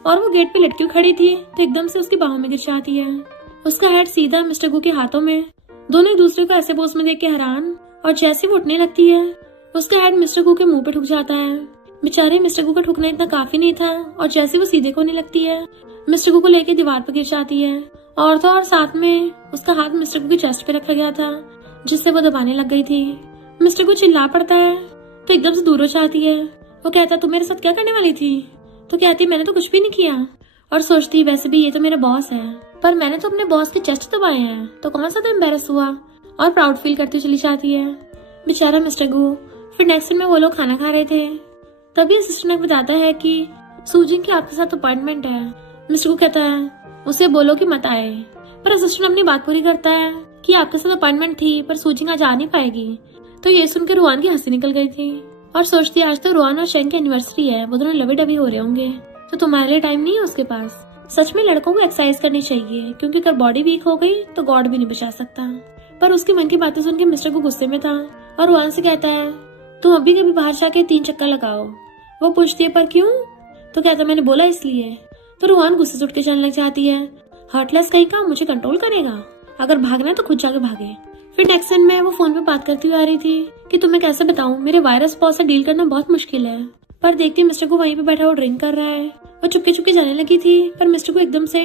और वो गेट पे लटकी खड़ी थी तो एकदम से उसकी बाहों में गिर जाती है। उसका हेड सीधा मिस्टर गु के हाथों में। दोनों एक दूसरे को ऐसे पोज में देख के हैरान, और जैसे वो उठने लगती है उसका हेड मिस्टर गु के मुंह पे ठुक जाता है। बेचारे मिस्टर गु का ठुकना इतना काफी नहीं था, और जैसे वो सीधे को होने लगती है मिस्टर गु को लेके दीवार पर गिर जाती है। और तो और साथ में उसका हाथ मिस्टर गु की चेस्ट पे रखा गया था जिससे वो दबाने लग गई थी। मिस्टर गु चिल्ला पड़ता है तो एकदम से दूर हो जाती है। वो कहता, तुम मेरे साथ क्या करने वाली थी? तो कहती, मैंने तो कुछ भी नहीं किया। और सोचती, वैसे भी ये तो मेरा बॉस है, पर मैंने तो अपने बॉस के चेस्ट दबाए हैं, तो कौन सा तो एम्बेरस हुआ। और प्राउड फील करती चली जाती है बेचारा मिस्टर गु। फिर नेक्स्ट दिन में वो लोग खाना खा रहे थे, तभी असिस्टेंट बताता है कि सूजिंग की आपके साथ अपॉइंटमेंट है। मिस्टर गु कहता है, उसे बोलो कि मत आए, पर असिस्टेंट अपनी बात पूरी करता है कि आपके साथ अपॉइंटमेंट थी पर सूजिंग आज आ नहीं पाएगी। तो ये सुनकर रोहन की हंसी निकल गई थी और सोचती है, आज तो रोहन और शेंग की एनिवर्सरी है, वो दोनों लवे डबे हो रहे होंगे, तो तुम्हारे लिए टाइम नहीं है उसके पास। सच में लड़कों को एक्सरसाइज करनी चाहिए, क्योंकि अगर बॉडी वीक हो गई तो गॉड भी नहीं बचा सकता। पर उसके मन की बातें सुन के मिस्टर को गुस्से में था और रोहन से कहता है, तुम अभी कभी बाहर जाके 3 चक्कर लगाओ। वो पूछती है, पर क्यों? तो कहता, मैंने बोला इसलिए। तो रोहन गुस्से से उठ के चलने लग जाती है, हार्टलेस कहीं का मुझे कंट्रोल करेगा, अगर भागना है तो खुद जाके भागे। फिर नेक्स्ट सीन में वो फोन पे बात करती हुई आ रही थी कि तुम्हें कैसे बताऊं, मेरे वायरस बॉस से डील करना बहुत मुश्किल है। पर देखती मिस्टर को वहीं पे बैठा वो ड्रिंक कर रहा है। वो चुपके चुपके जाने लगी थी, पर मिस्टर को एकदम से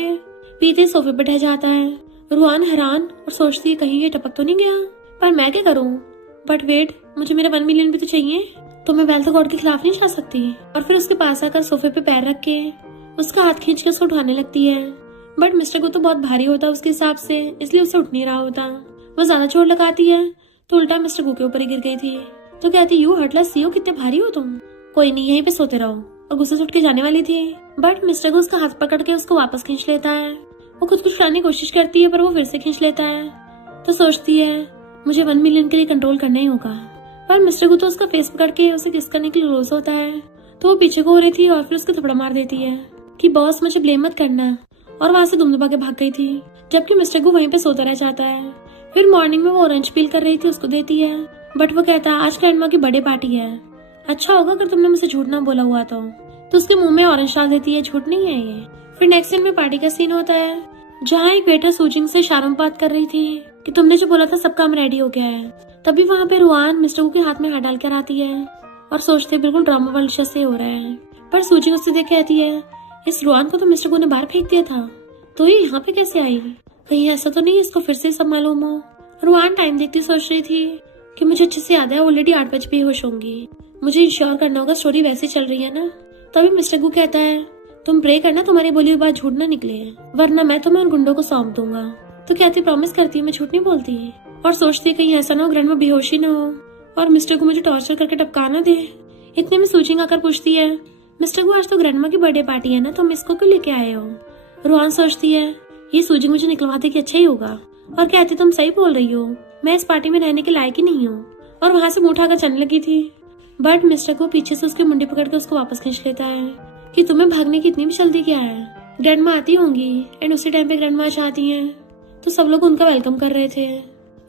पीते सोफे पे बैठ जाता है। रोहन हैरान और सोचती है, कहीं ये टपक तो नहीं गया, पर मैं क्या करूं? बट वेट, मुझे मेरा 1 मिलियन भी तो चाहिए, तो मैं वेल्थ गॉड के खिलाफ नहीं जा सकती। और फिर उसके पास आकर सोफे पे पैर रख के उसका हाथ खींच के उसको उठाने लगती है। बट मिस्टर को तो बहुत भारी होता उसके हिसाब से, इसलिए उसे उठ नहीं रहा होता। वो ज्यादा चोट लगाती है तो उल्टा मिस्टर गु के ऊपर ही गिर गई थी। तो कहती, यू हर्टलेस सीईओ, कितने भारी हो तुम, कोई नहीं यहीं पे सोते रहो। और गुस्से से उठ के जाने वाली थी, बट मिस्टर गु उसका हाथ पकड़ के उसको वापस खींच लेता है। वो खुद को छुड़ाने की कोशिश करती है पर वो फिर से खींच लेता है। तो सोचती है, मुझे 1 मिलियन के लिए कंट्रोल करना ही होगा। पर मिस्टर गु तो उसका फेस पकड़ के उसे किस करने के लिए रोज होता है। तो वो पीछे को हो रही थी और फिर उसको थप्पड़ मार देती है कि बॉस मुझे ब्लेम मत करना, और वहाँ से दुम दबा के भाग गई थी, जबकि मिस्टर गु वहीं पे सोता रह जाता है। फिर मॉर्निंग में वो ऑरेंज पील कर रही थी, उसको देती है, बट वो कहता है आज ग्रैंडमा की बर्थडे पार्टी है, अच्छा होगा अगर तुमने मुझसे झूठ ना बोला हुआ तो उसके मुंह में ऑरेंज डाल देती है, झूठ नहीं है ये। फिर नेक्स्ट सीन में पार्टी का सीन होता है, जहाँ एक वेटर सूजिंग से इशारों में बात कर रही थी कि तुमने जो बोला था सब काम रेडी हो गया है। तभी वहाँ पे रुआन मिस्टर गु के हाथ में हाथ डाल कर आती है और सोचते बिल्कुल ड्रामा वर्ल्ड जैसे हो रहा है। पर सूजिंग उससे देख कहती है इस रुआन को तो मिस्टर गु ने बाहर फेंक दिया था, तो ये यहाँ पे कैसे आई, कहीं ऐसा तो नहीं इसको फिर से सब मालूम हो। रुआन टाइम देखती सोच रही थी कि मुझे अच्छे से याद है ऑलरेडी 8 बजे बेहोश होंगी, मुझे इंश्योर करना होगा स्टोरी वैसे चल रही है ना। तभी मिस्टर गु कहता है तुम प्रे करना तुम्हारी बोली हुई बात झूठ ना निकले, वरना मैं तुम्हें उन गुंडों को सौंप दूंगा। तो कहती प्रॉमिस करती है मैं झूठ नहीं बोलती, और सोचती कहीं ऐसा ना हो ग्रैंडमा बेहोशी ना हो और मिस्टर गु मुझे टॉर्चर करके टपका ना दे। इतने में सूजिंग आकर पूछती है मिस्टर गु आज तो ग्रैंडमा की बर्थडे पार्टी है ना, तुम इसको क्यों लेके आए हो। रुआन सोचती है ये सूजिंग मुझे निकलवा दे कि अच्छा ही होगा, और कहती तुम सही बोल रही हो, मैं इस पार्टी में रहने के लायक ही नहीं हूँ। और वहाँ से मुंह उठाकर चलने लगी थी, बट मिस्टर को पीछे से उसके मुंडी पकड़ के उसको वापस खींच लेता है कि तुम्हें भागने की इतनी भी जल्दी क्या है, ग्रैंडमा आती होंगी। एंड उसी टाइम पे ग्रैंडमा चाहती हैं तो सब लोग उनका वेलकम कर रहे थे।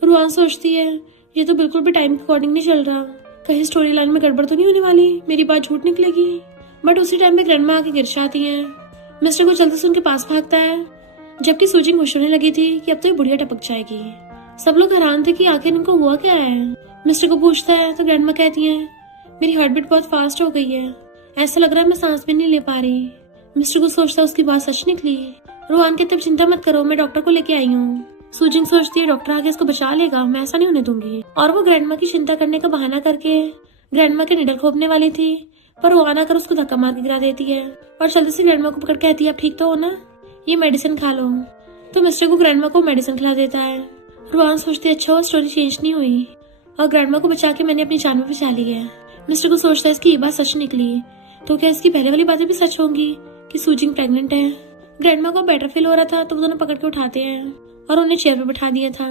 रुआन सोचती है ये तो बिल्कुल भी टाइम के अकॉर्डिंग नहीं चल रहा, कहीं स्टोरी लाइन में गड़बड़ तो नहीं होने वाली, मेरी बात झूठ निकलेगी। बट उसी टाइम पे ग्रैंडमा आके गिर जाती है, मिस्टर को जल्दी से उनके पास भागता है, जबकि सूजिंग खुश होने लगी थी कि अब तो ये बुढ़िया टपक जाएगी। सब लोग हैरान थे कि आखिर इनको हुआ क्या है। मिस्टर को पूछता है तो ग्रैंडमा कहती है मेरी हार्ट बीट बहुत फास्ट हो गई है, ऐसा लग रहा है मैं सांस भी नहीं ले पा रही। मिस्टर को सोचता है उसकी बात सच निकली। रुआन कहते चिंता मत करो मैं डॉक्टर को लेके आई हूँ। सूजिंग सोचती है डॉक्टर आगे इसको बचा लेगा, मैं ऐसा नहीं होने दूंगी। और वो ग्रैंडमा की चिंता करने का बहाना करके ग्रैंडमा के निडल खोपने वाली थी, पर रुआन आकर उसको धक्का मार के गिरा देती है और जल्दी से ग्रैंडमा को पकड़ कहती है आप ठीक तो हो ना, ये मेडिसिन खा लो। तो मिस्टर को ग्रैंडमा को मेडिसिन खिला देता है। रुआन सोचती है अच्छा वो स्टोरी चेंज नहीं हुई और ग्रैंडमा को बचा के मैंने अपनी जान में बचा ली है। मिस्टर को सोचता है इसकी ये बात सच निकली तो क्या इसकी पहले वाली बातें भी सच होंगी कि सूजिंग प्रेग्नेंट है। ग्रैंडमा को बेटर फील हो रहा था तो वो दोनों पकड़ के उठाते हैं और उन्हें चेयर पे बैठा दिया था।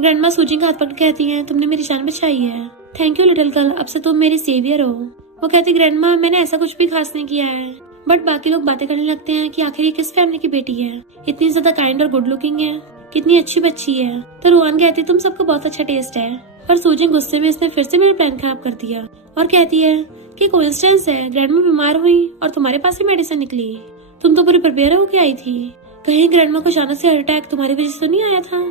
ग्रैंडमा सूजिंग का हाथ पकड़ कहती है तुमने मेरी जान बचाई है, थैंक यू लिटिल गर्ल, अब से तुम मेरी सेवियर हो। वो कहती ग्रैंडमा मैंने ऐसा कुछ भी खास नहीं किया है। बट बाकी लोग बातें करने लगते हैं कि आखिर ये किस फैमिली की बेटी है, इतनी ज्यादा काइंड और गुड लुकिंग है, कितनी अच्छी बच्ची है। तो रुआन कहती तुम सबका बहुत अच्छा टेस्ट है, पर सूजिंग गुस्से में इसने फिर से मेरा प्लान खराब कर दिया और कहती है कि कोइंसिडेंस है, ग्रैंडमा बीमार हुई और तुम्हारे पास ही मेडिसिन निकली, तुम तो पूरी प्रिपेयर होके आई थी, कहीं ग्रैंडमा को अचानक से हार्ट अटैक तुम्हारी वजह से तो नहीं आया था।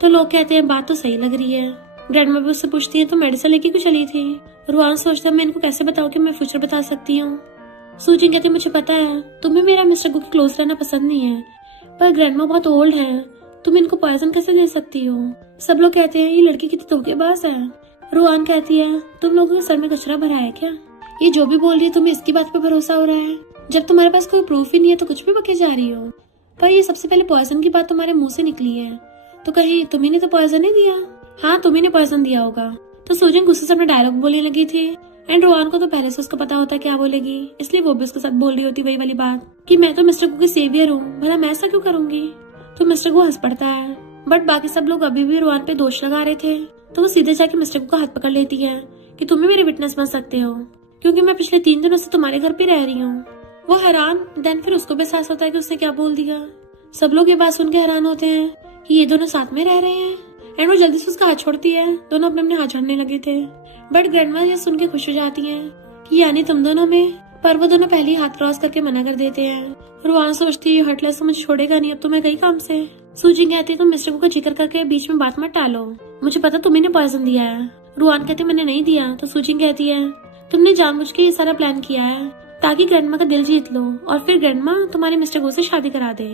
तो लोग कहते हैं बात तो सही लग रही है। ग्रैंडमा भी उससे पूछती है तो मेडिसिन लेके क्यों चली थी। रुआन सोचता है मैं इनको कैसे बताऊं कि मैं फ्यूचर बता सकती हूँ। सूजिंग कहती मुझे पता है तुम्हें मेरा मिस्टर गु के क्लोज रहना पसंद नहीं है, पर ग्रैंडमा बहुत ओल्ड है, तुम इनको पॉइजन कैसे दे सकती हो। सब लोग कहते हैं ये लड़की कितनी धोखेबाज है। रुआन कहती है तुम लोगों के सर में कचरा भरा है क्या, ये जो भी बोल रही है तुम्हें इसकी बात पे भरोसा हो रहा है, जब तुम्हारे पास कोई प्रूफ ही नहीं है तो कुछ भी बके जा रही हो। पर ये सबसे पहले पॉइजन की बात तुम्हारे मुंह से निकली है, तो कहीं तुम्ही ने तो पॉइजन नहीं दिया। हाँ तुम्ही ने पॉइजन दिया होगा। तो सूजिंग गुस्से से अपना डायलॉग बोलने लगी थी एंड रुआन को तो पहले से उसका पता होता क्या बोलेगी, इसलिए वो भी उसके साथ बोल रही होती वही वाली बात कि मैं तो मिस्टर गु की सेवियर हूँ, भला मैं ऐसा क्यों करूंगी। तो मिस्टर गु हंस पड़ता है, बट बाकी सब लोग अभी भी रुआन पे दोष लगा रहे थे। तो वो सीधे जाके मिस्टर गु का हाथ पकड़ लेती है कि तुम भी मेरे विटनेस बन सकते हो, क्योंकि मैं पिछले 3 दिनों से तुम्हारे घर पे रह रही हूँ। वो हैरान, देन फिर उसको भी एहसास होता है कि उसने क्या बोल दिया। सब लोग ये बात सुन के हैरान होते हैं कि ये दोनों साथ में रह रहे हैं एंड वो जल्दी से उसका हाथ छोड़ती है, दोनों अपने अपने हाथ छोड़ने लगे थे। बट ग्रैंडमा ये सुन के खुश हो जाती है कि यानी तुम दोनों में, पर वो दोनों पहले ही हाथ क्रॉस करके मना कर देते हैं। रुआन सोचती है हर्टलेस तो मुझे छोड़ेगा नहीं, अब तो मैं गई काम से। सूजिंग कहती है तुम मिस्टर गु का जिक्र करके बीच में बात मत टालो, मुझे पता तुम्ही ने पॉइजन दिया है। रुआन कहती मैंने नहीं दिया। तो सूजिंग कहती है तुमने जानबूझ के ये सारा प्लान किया है ताकि ग्रैंडमा का दिल जीत लो और फिर ग्रैंडमा तुम्हारे मिस्टर गु से शादी करा दे।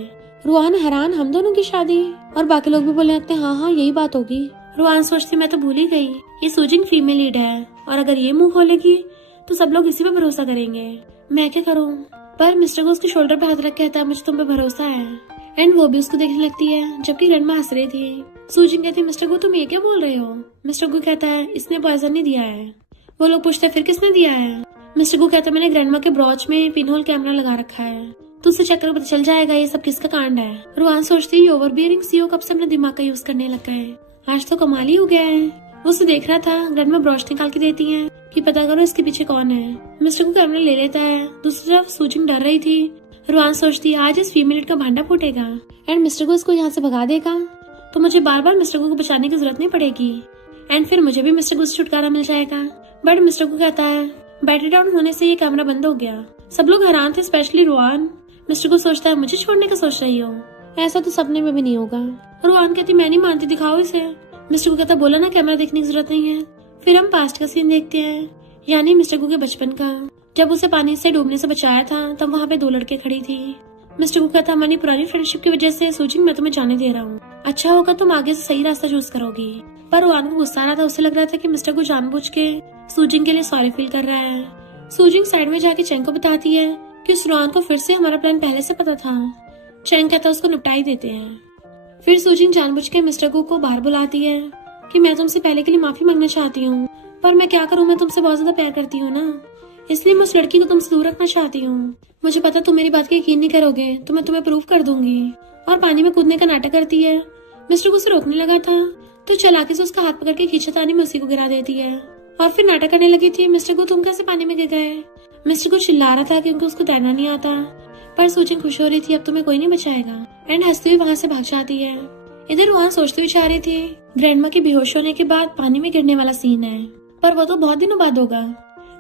रुआन हैरान, हम दोनों की शादी? और बाकी लोग भी बोलने लगते हैं हाँ यही बात होगी। रुआन सोचती मैं तो भूल ही गई, ये सूजिंग फीमेल लीड है और अगर ये मुंह खोलेगी तो सब लोग इसी पे भरोसा करेंगे, मैं क्या करूँ। पर मिस्टर गु उसके शोल्डर पे हाथ रख के कहता है मुझे तुम पे भरोसा है एंड वो भी उसको देखने लगती है, जबकि ग्रैंडमा हंस रही थी। सूजिंग कहती है मिस्टर गु तुम ये क्या बोल रहे हो। मिस्टर गु कहता है इसने पॉइजन नहीं दिया है। वो लोग पूछते हैं फिर किसने दिया है। मिस्टर गु कहता है मैंने ग्रैंडमा के ब्रॉच में पिनहोल कैमरा लगा रखा है, तो उससे चेक करके पता चल जाएगा ये सब किसका कांड है। रुआन सोचती है ओवर बियरिंग सीईओ कब से अपना दिमाग का यूज करने लग गए, आज तो कमाल ही हो गया है। वो उसे देख रहा था, ग्रैंडमा ब्रॉच निकाल के देती है कि पता करो इसके पीछे कौन है। मिस्टर गु कैमरा ले लेता है। दूसरी तरफ सूजिंग डर रही थी, रुआन सोचती है आज इस फीमेल का भांडा फूटेगा एंड मिस्टर गो इसको यहाँ से भगा देगा तो मुझे बार बार मिस्टर गो को बचाने की जरूरत नहीं पड़ेगी एंड फिर मुझे भी मिस्टर गो से छुटकारा मिल जाएगा। बट मिस्टर गो कहता है बैटरी डाउन होने से ये कैमरा बंद हो गया। सब लोग हैरान थे, स्पेशली रुआन। मिस्टर गो सोचता है मुझे छोड़ने का सोच रही हो, ऐसा तो सपने में भी नहीं होगा। रुआन कहती मैं नहीं मानती, दिखाओ इसे। मिस्टर गो कहता बोला ना कैमरा देखने की जरूरत नहीं है। फिर हम पास्ट का सीन देखते हैं, यानी मिस्टर गो के बचपन का। जब उसे पानी से डूबने से बचाया था तब वहाँ पे 2 लड़के खड़ी थी। मिस्टर गो कहता हमारी पुरानी फ्रेंडशिप की वजह से सूजिंग मैं तुम्हें जाने दे रहा हूँ, अच्छा होगा तुम आगे से सही रास्ता चूज करोगी। पर रुआन को गुस्सा आ रहा था, उसे लग रहा था कि मिस्टर गो जानबूझ के सूजिंग के लिए सॉरी फील कर रहा है। सूजिंग साइड में जाके चेंग को बताती है कि उस रुआन को फिर से हमारा प्लान पहले से पता था। चेंग कहता उसको निपटा ही देते हैं। फिर सूजिंग जानबूझ के मिस्टर गो को बाहर बुलाती है कि मैं तुमसे पहले के लिए माफी मांगना चाहती हूँ, पर मैं क्या करूँ, मैं तुमसे बहुत ज्यादा प्यार करती हूँ ना, इसलिए मैं उस लड़की को तुमसे दूर रखना चाहती हूँ। मुझे पता तुम मेरी बात का यकीन नहीं करोगे तो मैं तुम्हें प्रूव कर दूंगी। और पानी में कूदने का नाटक करती है। मिस्टर को उसे रोकने लगा था तो चालाकी से उसका हाथ पकड़ के खींचतानी में उसी को गिरा देती है और फिर नाटक करने लगी थी मिस्टर को तुम कैसे पानी में गिर गए। मिस्टर को चिल्ला रहा था क्योंकि उसको तैरना नहीं आता, पर सूजिंग खुश हो रही थी अब तुम्हें कोई नहीं बचाएगा एंड हंसती हुई वहाँ से भाग जाती है। इधर वहाँ सोचती हुई जा रही थी ग्रैंडमा के बेहोश होने के बाद पानी में गिरने वाला सीन है, पर वो तो बहुत दिनों बाद होगा,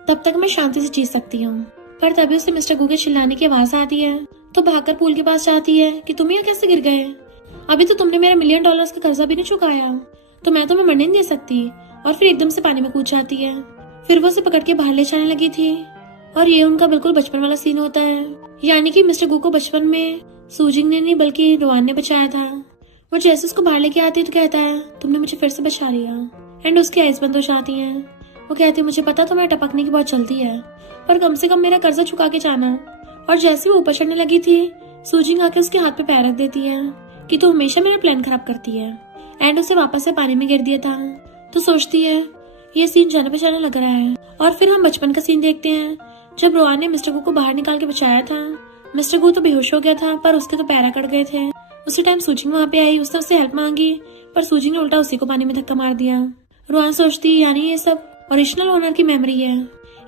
तब तक मैं शांति से जी सकती हूँ। पर तभी उसे मिस्टर गो के चिल्लाने की आवाज आती है तो भागकर पूल के पास जाती है कि तुम यहाँ कैसे गिर गए, अभी तो तुमने मेरा $1 मिलियन का कर्जा भी नहीं चुकाया तो मैं तुम्हें मरने नहीं दे सकती। और फिर एकदम से पानी में कूद जाती है। फिर वो उसे पकड़ के बाहर ले जाने लगी थी और ये उनका बिल्कुल बचपन वाला सीन होता है, यानी कि मिस्टर गो को बचपन में सूजिंग ने नहीं बल्कि रुआन ने बचाया था। वो जैसे उसको बाहर लेके आती तो कहता है तुमने मुझे फिर से बचा लिया एंड उसकी आइज बंद हो जाती है। वो कहती मुझे पता तुम्हें टपकने की बहुत जल्दी है, पर कम से कम मेरा कर्जा चुका के जाना। और जैसे वो ऊपर चढ़ने लगी थी सूजिंग आके उसके हाथ पे पैर रख देती है कि तू हमेशा मेरा प्लान खराब करती है एंड उसे वापस से पानी में गिर दिया था। तो सोचती है ये सीन जाने पहचाने लग रहा है। और फिर हम बचपन का सीन देखते हैं जब रुआन ने मिस्टर गो को बाहर निकाल के बचाया था। मिस्टर गो तो बेहोश हो गया था पर उसके तो पैर अकड़ गए थे। उसी टाइम सूजिंग वहाँ पे आई, उसने उससे हेल्प मांगी पर सूजिंग ने उल्टा उसी को पानी में धक्का मार दिया। रुआन सोचती है यानी ये सब ओरिजिनल ओनर की मेमोरी है।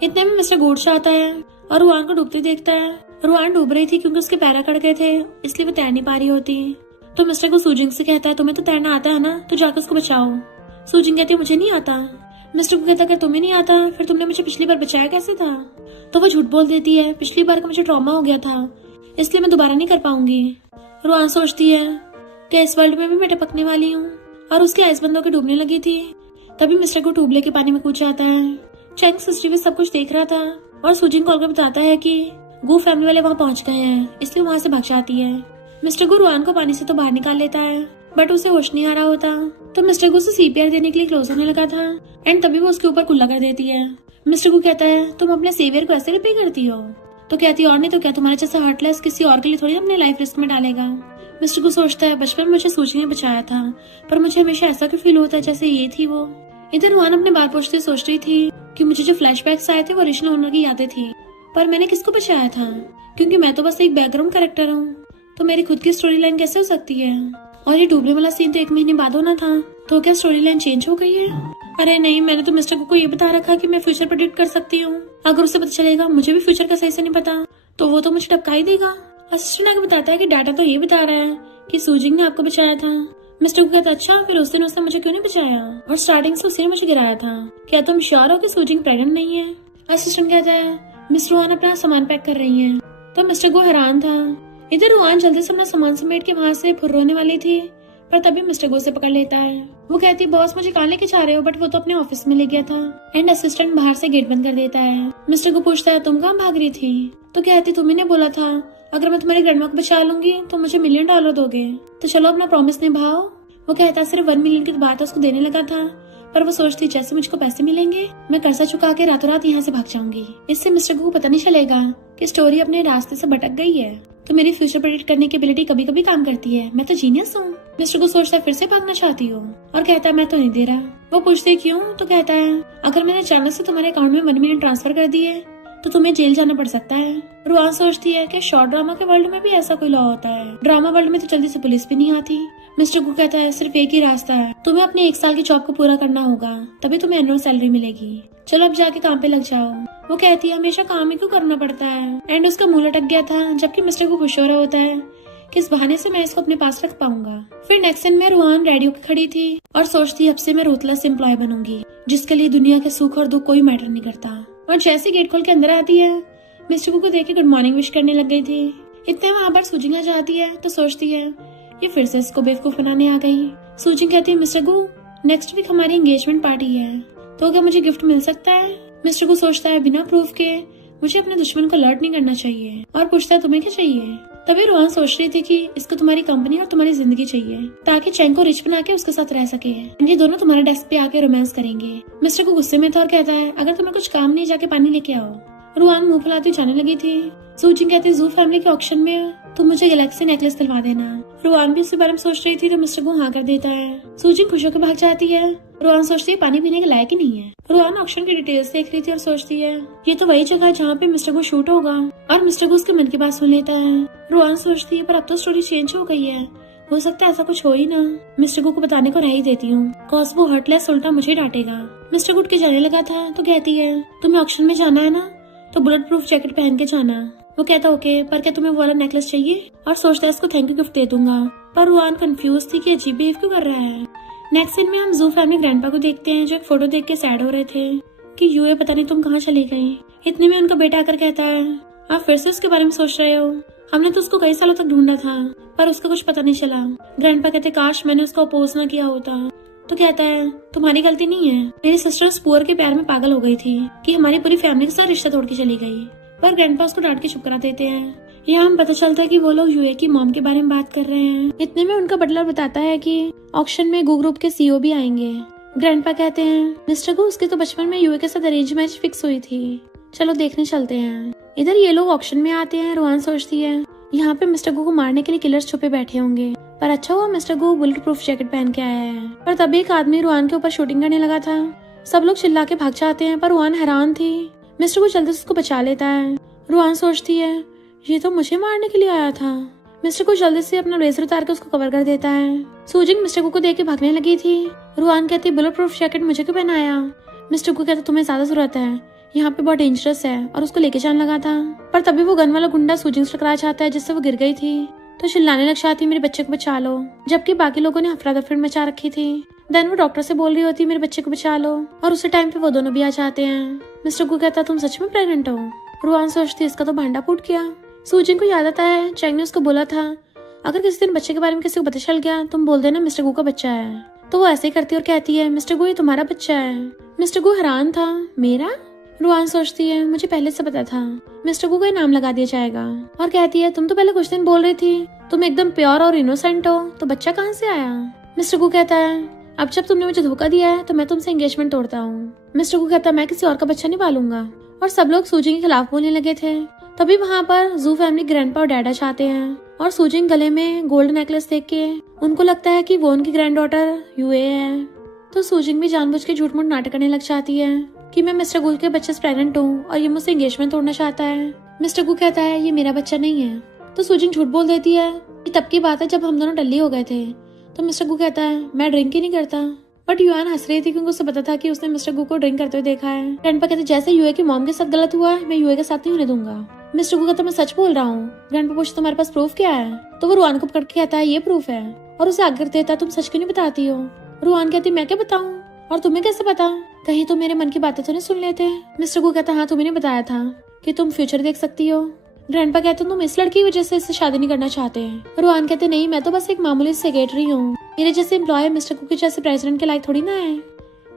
इतने में मिस्टर गोड आता है और रुआन को डूबते देखता है। रुआन डूब रही थी क्योंकि उसके पैर अकड़ गए थे, इसलिए वो तैर नहीं पा रही होती। तो मिस्टर को सूजिंग से कहता है तुम्हें तो तैरना आता है ना, तो जाकर उसको बचाओ। सूजिंग कहती है मुझे नहीं आता। मिस्टर को कहता है अगर तुम्हें नहीं आता फिर तुमने मुझे पिछली बार बचाया कैसे था। तो वो झूठ बोल देती है पिछली बार का मुझे ट्रॉमा हो गया था इसलिए मैं दोबारा नहीं कर पाऊंगी। रुआन सोचती है कि इस वर्ल्ड में भी मैं टपकने वाली हूँ और उसके आइस बंद होकर डूबने लगी थी। तभी मिस्टर को टूब लेके पानी में कूद जाता है। चैंग सीसीटीवी सब कुछ देख रहा था और सूजिंग कॉल कर बताता है कि गो फैमिली वाले वहाँ पहुंच गए हैं, इसलिए वहाँ से भाग जाती है। मिस्टर गो रुआन को पानी से तो बाहर निकाल लेता है बट उसे होश नहीं आ रहा होता। तो मिस्टर गो उसे सीपीआर देने के लिए क्लोज होने लगा था एंड तभी वो उसके ऊपर कुल्ला कर देती है। मिस्टर गो कहता है तुम अपने सेवियर को ऐसे रिपे करती हो। तो कहती है और नहीं तो क्या, तुम्हारे जैसा हार्टलेस किसी और के लिए थोड़ी अपनी लाइफ रिस्क में डालेगा। मिस्टर गो सोचता है बचपन में मुझे सूजिंग ने बचाया था पर मुझे हमेशा ऐसा क्यों फील होता है जैसे ये थी वो। इधर रुआन अपने बाल पोछते सोच रही थी कि मुझे जो फ्लैशबैक्स आए थे वो ओरिजिनल ओनर की यादें थी, पर मैंने किसको बचाया था क्योंकि मैं तो बस एक बैकग्राउंड कैरेक्टर हूँ, तो मेरी खुद की स्टोरी लाइन कैसे हो सकती है। और ये डूबने वाला सीन तो 1 महीने बाद होना था, तो क्या स्टोरी लाइन चेंज हो गई है। अरे नहीं, मैंने तो मिस्टर को ये बता रखा कि मैं फ्यूचर प्रेडिक्ट कर सकती हूँ। अगर उसे पता चलेगा मुझे भी फ्यूचर का सही से नहीं पता तो वो तो मुझे टपका ही देगा। असिस्टेंट आगे बताता है कि डाटा तो ये बता रहा है कि सूजिंग ने आपको बचाया था। मिस्टर को कहता अच्छा फिर उस दिन उसने मुझे क्यों नहीं बचाया और स्टार्टिंग से उसी ने मुझे गिराया था, क्या तुम श्योर हो कि सूजिंग प्रेग्नेंट नहीं है। असिस्टेंट कहता है मिस्टर रुआन अपना सामान पैक कर रही है। तो मिस्टर को हैरान था। इधर रुआन जल्दी से अपना सामान समेट के वहाँ से फुर्रोने वाली थी पर तभी मिस्टर गो से पकड़ लेता है। वो कहती बॉस मुझे कहाँ लेके जा रहे हो, बट वो तो अपने ऑफिस में ले गया था एंड असिस्टेंट बाहर से गेट बंद कर देता है। मिस्टर को पूछता है तुम कहाँ भाग रही थी। तो कहती तुम्ही ने बोला था अगर मैं तुम्हारी ग्रैंडमा को बचा लूंगी तो मुझे $1 मिलियन दोगे, तो चलो अपना प्रॉमिस निभाओ। वो कहता सिर्फ 1 मिलियन की बात उसको देने लगा था, पर वो सोचती जैसे मुझको पैसे मिलेंगे मैं कर्जा चुका के रातों रात यहाँ से भाग जाऊंगी। इससे मिस्टर को पता नहीं चलेगा कि स्टोरी अपने रास्ते से भटक गई है। तो मेरी फ्यूचर प्रेडिक्ट करने की एबिलिटी कभी कभी काम करती है, मैं तो जीनियस हूँ। मिस्टर को सोचता है फिर से भागना चाहती हो और कहता है मैं तो नहीं दे रहा। वो पूछते क्यों, तो कहता है अगर मैंने अचानक से तुम्हारे अकाउंट में 1 मिलियन ट्रांसफर कर दिए तो तुम्हें जेल जाना पड़ सकता है। रुआन सोचती है कि शॉर्ट ड्रामा के वर्ल्ड में भी ऐसा कोई लॉ होता है। ड्रामा वर्ल्ड में तो जल्दी से पुलिस भी नहीं आती, मिस्टर गु कहता है सिर्फ एक ही रास्ता है, तुम्हें अपने 1 साल की जॉब को पूरा करना होगा, तभी तुम्हें एनुअल सैलरी मिलेगी। चलो अब जाके काम पे लग जाओ। वो कहती है हमेशा काम ही क्यों करना पड़ता है। एंड उसका मुंह लटक गया था, जबकि मिस्टर गु खुश हो रहा होता है कि इस बहाने से मैं इसको अपने पास रख पाऊंगा। फिर नेक्स्ट सीन में रुआन रेडियो पे खड़ी थी और सोचती अब से मैं रूथलेस एम्प्लॉय बनूंगी, जिसके लिए दुनिया के सुख और दुख कोई मैटर नहीं करता। और जैसे गेट खोल के अंदर आती है, मिस्टर गु को देख के गुड मॉर्निंग विश करने लग गई थी। इतने वहाँ पर सूजिंग आ जाती है तो सोचती है ये फिर से इसको बेवकूफ बनाने आ गई। सूजिंग कहती है मिस्टर गु नेक्स्ट वीक हमारी एंगेजमेंट पार्टी है, तो क्या मुझे गिफ्ट मिल सकता है। मिस्टर गु सोचता है बिना प्रूफ के मुझे अपने दुश्मन को अलर्ट नहीं करना चाहिए और पूछता है तुम्हें क्या चाहिए। तभी रुआन सोच रही थी कि इसको तुम्हारी कंपनी और तुम्हारी जिंदगी चाहिए, ताकि चैंग को रिच बना के उसके साथ रह सके। ये दोनों तुम्हारे डेस्क पे आके रोमांस करेंगे। मिस्टर को गुस्से में था और कहता है अगर तुम्हें कुछ काम नहीं जाके पानी लेके आओ। रुआन मुंह फुलाती जाने लगी थी। सूजिंग कहती जू फैमिली के ऑक्शन में तुम मुझे गैलेक्सी नेकलेस दिलवा देना। रुआन भी इसके बारे में सोच रही थी तो मिस्टर को हाँ कर देता है। सूजिंग खुश होकर भाग जाती है। रुआन सोचती है पानी पीने के लायक ही नहीं है। रुआन ऑक्शन की डिटेल्स देख रही थी और सोचती है ये तो वही जगह है जहाँ पे मिस्टर को शूट होगा, और मिस्टर को उसके मन की बात सुन लेता है। रुआन सोचती है पर अब तो स्टोरी चेंज हो गई है, हो सकता है ऐसा कुछ हो ही ना। मिस्टर गुड को बताने को रह ही देती हूँ, कॉज वो हर्टलेस उल्टा मुझे डांटेगा। मिस्टर गुड के जाने लगा था तो कहती है तुम्हें ऑक्शन में जाना है ना, तो बुलेट प्रूफ जैकेट पहन के जाना। वो कहता ओके, पर क्या तुम्हें वो वाला नेकलेस चाहिए, और सोचता है इसको थैंक यू गिफ्ट दे दूंगा। पर रुआन कंफ्यूज थी कि अजीब बिहेव क्यों कर रहा है। नेक्स्ट सीन में हम जू फैमिली ग्रैंडपा को देखते हैं, जो एक फोटो देख के सैड हो रहे थे कि यूए पता नहीं तुम कहाँ चली गई। इतने में उनका बेटा आकर कहता है आप फिर से उसके बारे में सोच रहे हो, हमने तो उसको कई सालों तक ढूंढा था पर उसका कुछ पता नहीं चला। ग्रैंडपा कहते काश मैंने उसको अपोज ना किया होता। तो कहता है तुम्हारी गलती नहीं है, मेरी सिस्टर उस पुअर के प्यार में पागल हो गई थी कि हमारी पूरी फैमिली के साथ रिश्ता तोड़ के चली गई। पर ग्रैंडपा उसको डांट के चुप करा देते हैं। यहाँ हम पता चलता है कि वो लोग यूए की मॉम के बारे में बात कर रहे हैं। इतने में उनका बटलर बताता है कि ऑक्शन में गू ग्रुप के सीईओ भी आएंगे। ग्रैंडपा कहते हैं मिस्टर गू उसकी तो बचपन में यूए के साथ अरेंज मैच फिक्स हुई थी, चलो देखने चलते हैं। इधर ये लोग ऑक्शन में आते हैं। रुआन सोचती है यहाँ पे मिस्टर गू को मारने के लिए किलर्स छुपे बैठे होंगे, पर अच्छा हुआ मिस्टर गू बुलेट प्रूफ जैकेट पहन के आया है। पर तभी एक आदमी रुआन के ऊपर शूटिंग करने लगा था। सब लोग चिल्ला के भाग जाते हैं, पर रुआन हैरान थी। मिस्टर गू जल्दी से उसको बचा लेता है। रुआन सोचती है ये तो मुझे मारने के लिए आया था। मिस्टर गू जल्दी से अपना रेजर उतार के उसको कवर कर देता है। सूजिंग मिस्टर गू को देख के भागने लगी थी। रुआन कहती बुलेट प्रूफ जैकेट मुझे क्यों पहनाया। मिस्टर गू कहता तुम्हें ज्यादा जरूरत है, यहाँ पे बहुत डेंजरस है, और उसको लेके जाने लगा था। पर तभी वो गन वाला गुंडा सूजिंग से टकरा जाता है, जिससे वो गिर गई थी। तो चिल्लाने लग जाती मेरे बच्चे को बचा लो, जबकि बाकी लोगों ने अफरा दफरी मचा रखी थी। देन वो डॉक्टर से बोल रही होती मेरे बच्चे को बचा लो, और उसी टाइम पे वो दोनों भी आ जाते हैं। मिस्टर गू कहता तुम सच में प्रेग्नेंट हो। रुआन सोचती इसका तो भांडा फूट गया। सूजिंग को याद आता है चैंग ने उसको बोला था अगर किसी दिन बच्चे के बारे में किसी को पता चल गया तुम बोल देना मिस्टर गू का बच्चा है। तो वो ऐसे ही करती और कहती है मिस्टर गू ये तुम्हारा बच्चा है। मिस्टर गू हैरान था मेरा। रुआन सोचती है मुझे पहले से पता था मिस्टर गू का नाम लगा दिया जाएगा, और कहती है तुम तो पहले कुछ दिन बोल रही थी तुम एकदम प्योर और इनोसेंट हो, तो बच्चा कहाँ से आया। मिस्टर गू कहता है अब जब तुमने मुझे धोखा दिया है तो मैं तुमसे एंगेजमेंट तोड़ता हूँ। मिस्टर गू कहता है मैं किसी और का बच्चा नहीं पालूंगा, और सब लोग सूजिंग के खिलाफ बोलने लगे थे। तभी वहाँ पर जू फैमिली ग्रैंडपा और डैडा चाहते हैं, और सूजिंग गले में गोल्ड नेकलेस देख के उनको लगता है कि वो उनकी ग्रैंड डॉटर यूए है। तो सूजिंग भी जानबूझ के झूठ मूठ नाटक करने लग जाती है कि मैं मिस्टर गुल के बच्चे से प्रेग्नेंट हूँ और ये मुझसे एंगेजमेंट तोड़ना चाहता है। मिस्टर गू कहता है ये मेरा बच्चा नहीं है। तो सूजिंग झूठ बोल देती है कि तब की बात है जब हम दोनों टल्ली हो गए थे। तो मिस्टर गू कहता है मैं ड्रिंक ही नहीं करता। बट युआन हंस रही थी क्योंकि उसे पता था कि उसने मिस्टर गू को ड्रिंक करते हुए देखा है। ग्रैंडपा कहते जैसे यूए की मॉम के साथ गलत हुआ है मैं यूए के साथ नहीं होने दूंगा। मिस्टर गू कहता मैं सच बोल रहा हूँ। ग्रैंडपा पूछता तुम्हारे पास प्रूफ क्या है। तो वो रुआन को पकड़ के कहता है ये प्रूफ है, और उसे आगे कर देता तुम सच क्यों नहीं बताती हो। रुआन कहती मैं क्या बताऊँ और तुम्हें कैसे पता, कहीं तो मेरे मन की बातें तो नहीं सुन लेते। मिस्टर गू कहता हाँ तुम्हें बताया था कि तुम फ्यूचर देख सकती हो। ग्रैंडपा कहते तुम इस लड़की की वजह से इससे शादी नहीं करना चाहते हैं। रुआन कहते नहीं मैं तो बस एक मामूली सेक्रेटरी हूँ, मेरे जैसे एम्प्लॉय मिस्टर गू के जैसे प्रेसिडेंट के लायक थोड़ी ना है।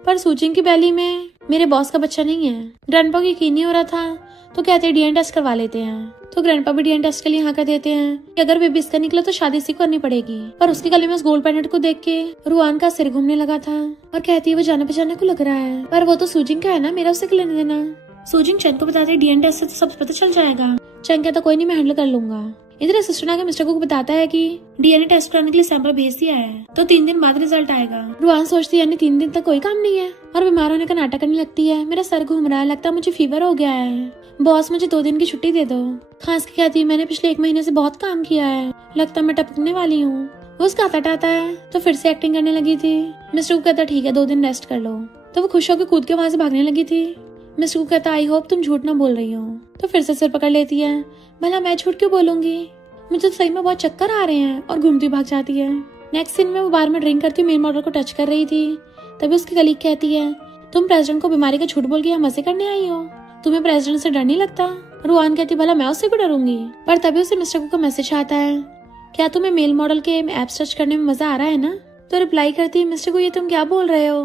पर सूजिंग की बैली में मेरे बॉस का बच्चा नहीं है। ग्रैंडपा को यकीन नहीं हो रहा था तो कहते डीएनए टेस्ट करवा लेते हैं। तो ग्रैंडपा भी डीएनए टेस्ट के लिए हाँ कर देते हैं कि अगर बेबी इसका निकला तो शादी इसी को करनी पड़ेगी। पर उसके गले में उस गोल्ड पेंडेंट को देख के रुआन का सिर घूमने लगा था और कहती है वो जाने पहचाने को लग रहा है, पर वो तो सूजिंग का है ना, मेरा उससे लेने देना। सूजिंग चैंग को बताते डीएनए टेस्ट से तो सब पता चल जाएगा। चैंग कहता कोई नहीं मैं हैंडल कर लूंगा। इधर असिस्टेंट आके मिस्टर को बताता है कि डीएनए टेस्ट कराने के लिए सैंपल भेज दिया है, तो 3 दिन बाद रिजल्ट आएगा। रुआन सोचती है यानी 3 दिन तक कोई काम नहीं है, और बीमार होने का नाटक करने लगती है। मेरा सर घूम रहा है, लगता है मुझे फीवर हो गया है, बॉस मुझे 2 दिन की छुट्टी दे दो। खांस की कहती है मैंने पिछले 1 महीने से बहुत काम किया है, लगता है मैं टपकने वाली हूँ। वो उसका हाथ हटाता है तो फिर से एक्टिंग करने लगी थी। मिस्टर को कहता ठीक है 2 दिन रेस्ट कर लो। तो वो खुश होकर कूद के वहां से भागने लगी थी। मिस्टर को कहता आई होप तुम झूठ ना बोल रही हो। तो फिर से सिर पकड़ लेती है, भला मैं झूठ क्यों बोलूंगी, मुझे तो सही में बहुत चक्कर आ रहे हैं, और घूमती भाग जाती है। नेक्स्ट सीन में वो बार में ड्रिंक करती मेन मॉडल को टच कर रही थी। तभी उसकी कलीग कहती है तुम प्रेसिडेंट को बीमारी का झूठ बोल के यहाँ मजे करने आई हो, तुम्हें प्रेसिडेंट से डर नहीं लगता। रुआन कहती भला मैं उससे क्यों डरूंगी। पर तभी उसे मिस्टर को मैसेज आता है क्या तुम्हें मेल मॉडल के एप्स टच करने में मजा आ रहा है ना। तो रिप्लाई करती है मिस्टर को ये तुम क्या बोल रहे हो,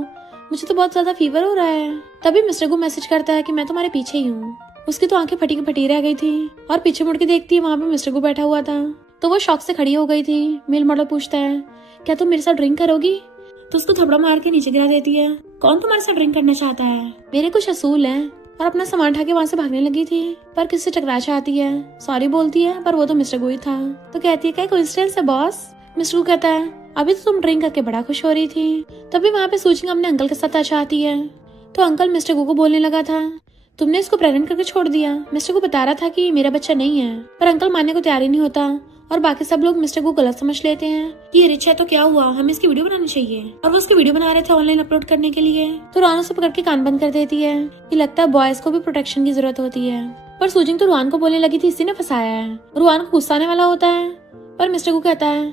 मुझे तो बहुत ज्यादा फीवर हो रहा है। तभी मिस्टर को मैसेज करता है कि मैं तुम्हारे पीछे ही हूँ। उसकी तो आंखें फटी की फटी रह गई थी और पीछे मुड़ के देखती है वहाँ पे मिस्टर को बैठा हुआ था। तो वो शॉक से खड़ी हो गई थी। मेल मॉडल पूछता है क्या तुम मेरे साथ ड्रिंक करोगी। तो उसको थपड़ा मार के नीचे गिरा देती है। कौन तुम्हारे साथ ड्रिंक करना चाहता है, मेरे कुछ असूल हैं। और अपना सामान उठा के वहाँ से भागने लगी थी पर किससे टकरा चाहती है, सॉरी बोलती है पर वो तो मिस्टर को ही था। तो कहती है क्या कोइंसिडेंस है बॉस। मिस्टर को कहता है अभी तो तुम ड्रिंक करके बड़ा खुश हो रही थी। तभी वहाँ पे सूचिंग अपने अंकल के साथ आ चाहती है। तो अंकल मिस्टर को बोलने लगा था तुमने इसको प्रेग्नेंट करके छोड़ दिया। मिस्टर को बता रहा था कि मेरा बच्चा नहीं है, पर अंकल मानने को तैयार ही नहीं होता। और बाकी सब लोग मिस्टर को गलत समझ लेते हैं कि ये रिच है तो क्या हुआ, हमें इसकी वीडियो बनानी चाहिए। और वो उसकी वीडियो बना रहे थे ऑनलाइन अपलोड करने के लिए। तो रुआन उसे पकड़ के कान बंद कर देती है कि लगता है बॉयज को भी प्रोटेक्शन की जरूरत होती है। पर सूजिंग तो रुआन को बोलने लगी थी इसी ने फंसाया है। रुआन को गुस्सा आने वाला होता है पर मिस्टर को कहता है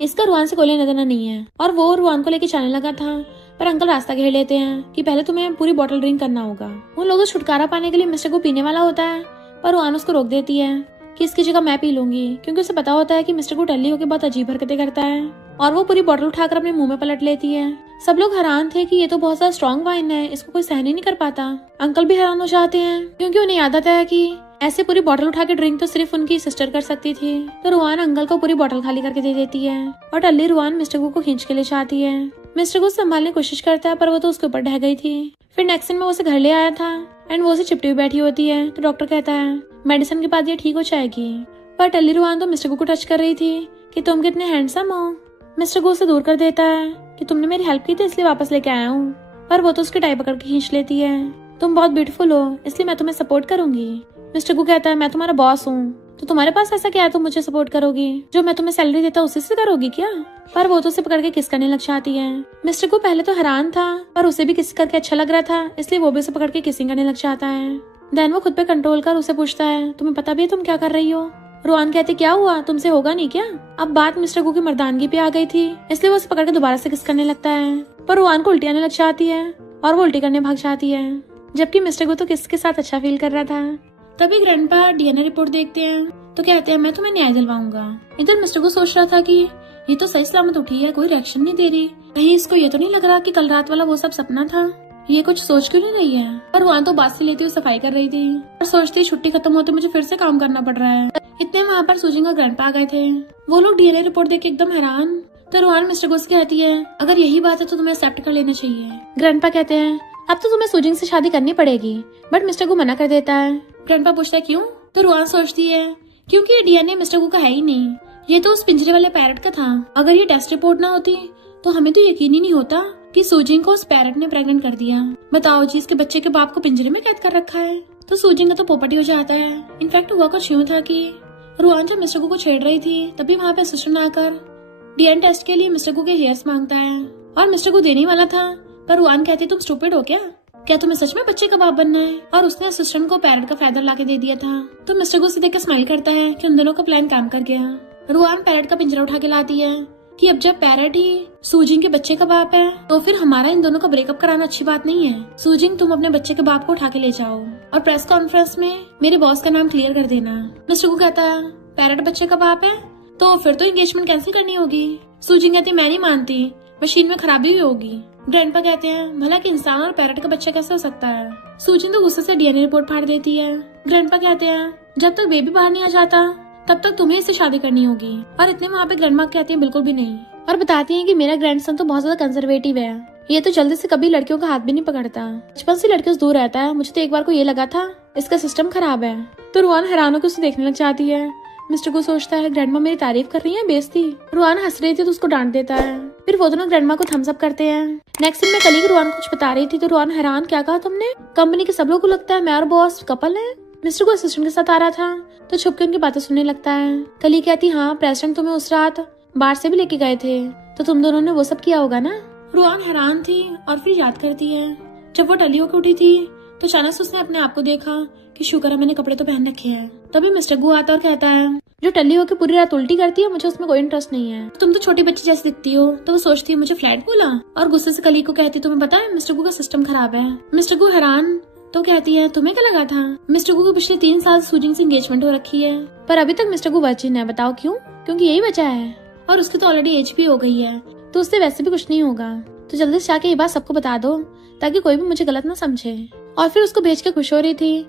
इसका रुआन से कोई लेना देना नहीं है। और वो रुआन को लेके जाने लगा था पर अंकल रास्ता घेर लेते हैं कि पहले तुम्हें पूरी बोतल ड्रिंक करना होगा। उन लोगों से छुटकारा पाने के लिए मिस्टर को पीने वाला होता है पर रुआन उसको रोक देती है कि इसकी जगह मैं पी लूंगी, क्योंकि उसे पता होता है कि मिस्टर को टल्ली होकर बहुत अजीब हरकतें करता है। और वो पूरी बोतल उठाकर अपने मुंह में पलट लेती है। सब लोग हैरान थे कि ये तो बहुत ज्यादा स्ट्रॉन्ग वाइन है, इसको कोई सहन ही नहीं कर पाता। अंकल भी हैरान हो जाते हैं क्योंकि उन्हें याद आता है कि ऐसे पूरी बोतल उठा के ड्रिंक तो सिर्फ उनकी सिस्टर कर सकती थी। तो रुआन अंकल को पूरी बोतल खाली करके दे देती है और टल्ली रुआन मिस्टर को खींच के ले जाती है। मिस्टर को संभालने की कोशिश करता है पर वो तो उसके ऊपर ढह गई थी। फिर नेक्स्ट दिन में वो उसे घर ले आया था एंड वो उसे चिपटी हुई बैठी होती है। तो डॉक्टर कहता है मेडिसिन के बाद ये ठीक हो जाएगी। पर टल्ली रुआन तो मिस्टर को टच कर रही थी कि तुम कितने हैंडसम हो। मिस्टर को उसे दूर कर देता है कि तुमने मेरी हेल्प की थी इसलिए वापस लेके आया हूँ। पर वो तो उसकी टाई पकड़ के खींच लेती है, तुम बहुत ब्यूटीफुल हो इसलिए मैं तुम्हें सपोर्ट करूंगी। मिस्टर को कहता है मैं तुम्हारा बॉस हूँ तो तुम्हारे पास ऐसा क्या है तुम मुझे सपोर्ट करोगी, जो मैं तुम्हें सैलरी देता उसी से करोगी क्या। पर वो तो उसे पकड़ के किस करने लग जाती है। मिस्टर को पहले तो हैरान था पर उसे भी किस करके अच्छा लग रहा था इसलिए वो भी उसे पकड़ के किसिंग करने लग जाता है। देन वो खुद पे कंट्रोल कर उसे पूछता है तुम्हें पता भी है तुम क्या कर रही हो। रुआन कहती क्या हुआ, तुमसे होगा नहीं क्या। अब बात मिस्टर गू की मर्दानगी पे आ गई थी इसलिए वो उसे पकड़ के दोबारा से किस करने लगता है। पर रुआन को उल्टी आने लग जाती है और वो उल्टी करने भाग जाती है, जबकि मिस्टर गू तो किस के साथ अच्छा फील कर रहा था। तभी ग्रैंडपा डीएनए रिपोर्ट देखते हैं तो कहते हैं मैं तुम्हें न्याय दिलवाऊंगा। इधर मिस्टर को सोच रहा था कि ये तो सही सलामत उठी है, कोई रिएक्शन नहीं दे रही, कहीं इसको ये तो नहीं लग रहा कि कल रात वाला वो सब सपना था, ये कुछ सोच क्यों नहीं रही है। पर वहाँ तो बात से लेती हुई सफाई कर रही थी और सोचती छुट्टी खत्म होते मुझे फिर से काम करना पड़ रहा है। इतने वहाँ पर सूजिंग और ग्रैंडपा आ गए थे। वो लोग डीएनए रिपोर्ट देख के एकदम हैरान। तो रुआन मिस्टर को कहती है अगर यही बात है तो तुम्हें एक्सेप्ट कर लेना चाहिए। ग्रैंडपा कहते हैं अब तो तुम्हें सूजिंग से शादी करनी पड़ेगी, बट मिस्टर को मना कर देता है। ग्रैंडपा पूछता है क्यों। तो रुआन सोचती है क्योंकि ये डीएनए मिस्टर को का है ही नहीं, ये तो उस पिंजरे वाले पैरट का था। अगर ये टेस्ट रिपोर्ट ना होती तो हमें तो यकीन ही नहीं होता कि सूजिंग को उस पैरट ने प्रेग्नेंट कर दिया। बताओ जी, इसके बच्चे के बाप को पिंजरे में कैद कर रखा है। तो सूजिंग का तो पोपटी हो जाता है। इनफैक्ट हुआ कुछ यूं था कि रुआन जब मिस्टर को छेड़ रही थी तभी वहाँ पे असिस्टेंट आकर डीएनए टेस्ट के लिए मिस्टर को के हेयर्स मांगता है और मिस्टर को देने वाला था। पर रुआन कहती तुम स्टूपिड हो क्या तुम्हें सच में बच्चे का बाप बनना है। और उसने असिस्टेंट को पैरट का फैदर लाके दे दिया था। तो मिस्टर को उसे देख के स्माइल करता है कि उन दोनों का प्लान काम कर गया। रुआन पैरट का पिंजरा उठा के लाती है कि अब जब पैरट ही सूजिंग के बच्चे का बाप है तो फिर हमारा इन दोनों का ब्रेकअप कराना अच्छी बात नहीं है। सूजिंग तुम अपने बच्चे के बाप को उठा के ले जाओ और प्रेस कॉन्फ्रेंस में मेरे बॉस का नाम क्लियर कर देना। मिस्टर को कहता है पैरट बच्चे का बाप है तो फिर तो एंगेजमेंट कैंसिल करनी होगी। सूजिंग कहती मैं नहीं मानती, मशीन में खराबी हुई होगी। ग्रैंडपा कहते हैं भला कि इंसान और पैरट का बच्चा कैसे हो सकता है। सूजिंग तो गुस्से से डीएनए रिपोर्ट फाड़ देती है। ग्रैंडपा कहते हैं जब तक बेबी बाहर नहीं आ जाता तब तक तुम्हें इससे शादी करनी होगी। और इतने वहाँ पे ग्रैंडमा कहती हैं बिल्कुल भी नहीं, और बताती हैं कि मेरा ग्रैंडसन तो बहुत ज्यादा कंजर्वेटिव है, ये तो जल्दी से कभी लड़कियों का हाथ भी नहीं पकड़ता, बचपन से लड़कियों से दूर रहता है। मुझे तो एक बार को ये लगा था इसका सिस्टम खराब है। तो रुआन हैरान होकर उसे देखने लग जाती है। मिस्टर को सोचता है ग्रैंडमा मेरी तारीफ कर रही है बेइज्जती। रुआन हंस रही थी तो उसको डांट देता है। फिर वो दोनों ग्रैंडमा को थम्स अप करते हैं। नेक्स्ट सीन में कलीग रुआन कुछ बता रही थी तो रुआन हैरान क्या कहा तुमने, कंपनी के सब लोगों को लगता है मैं और बॉस कपल है। मिस्टर को असिस्टेंट के साथ आ रहा था तो छुप के उनकी बातें सुनने लगता है। कली कहती हाँ प्रेसिडेंट तुम्हें उस रात बाहर से भी लेके गए थे, तो तुम दोनों ने वो सब किया होगा ना। रुआन हैरान थी और फिर याद करती है जब वो टली होकर उठी थी तो अचानक से उसने अपने आप को देखा कि शुक्र है मैंने कपड़े तो पहन रखे हैं। तभी मिस्टर गु आता और कहता है जो टल्ली होकर पूरी रात उल्टी करती है मुझे उसमें कोई इंटरेस्ट नहीं है। तुम तो छोटी बच्ची जैसी दिखती हो। तो वो सोचती है मुझे फ्लैट बोला और गुस्से से कली को कहती तुम्हें पता है मिस्टर गु का सिस्टम खराब है। मिस्टर गु हैरान तो कहती है तुम्हें क्या लगा था। मिस्टर गु को पिछले 3 साल सूजिंग से एंगेजमेंट हो रखी है पर अभी तक मिस्टर गु वर्जिन है। बताओ क्यों? क्योंकि यही वजह है और उसकी तो ऑलरेडी एज भी हो गई है तो उससे वैसे भी कुछ नहीं होगा। तो जल्दी से जाके ये बात सबको बता दो ताकि कोई भी मुझे गलत ना समझे। और फिर उसको भेज के खुश हो रही थी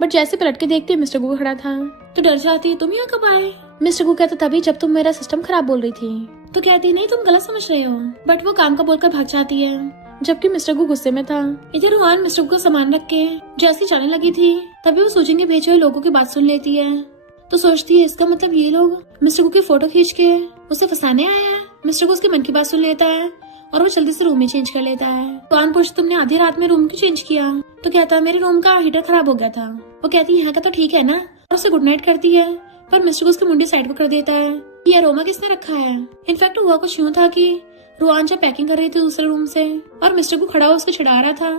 बट जैसे पलट के देखती है मिस्टर गु खड़ा था तो डर जाती है तुम यहाँ कब आए। मिस्टर गु कहता तभी जब तुम मेरा सिस्टम खराब बोल रही थी। तो कहती नहीं तुम गलत समझ रहे हो बट वो काम का बोलकर भाग जाती है जबकि मिस्टर गु गुस्से में था। इधर रुआन मिस्टर गु का सामान रख के जैसी जाने लगी थी तभी वो सूजिंग के भेजे हुए लोगों की बात सुन लेती है तो सोचती है इसका मतलब ये लोग मिस्टर गु की फोटो खींच के उसे फंसाने आए हैं। मिस्टर गु उसके मन की बात सुन लेता है और वो जल्दी से रूम में चेंज कर लेता है। रुआन पूछती तुमने आधी रात में रूम क्यों चेंज किया। तो कहता है मेरे रूम का हीटर खराब हो गया था। वो कहती है यहाँ का तो ठीक है ना और उसे गुड नाइट करती है पर मिस्टर गु उसकी मुंडी साइड को कर देता है। ये अरोमा किसने रखा है। इनफैक्ट हुआ कुछ यूँ था कि रुआन जब पैकिंग कर रही थी दूसरे रूम से और मिस्टर गु खड़ा उसको चिढ़ा रहा था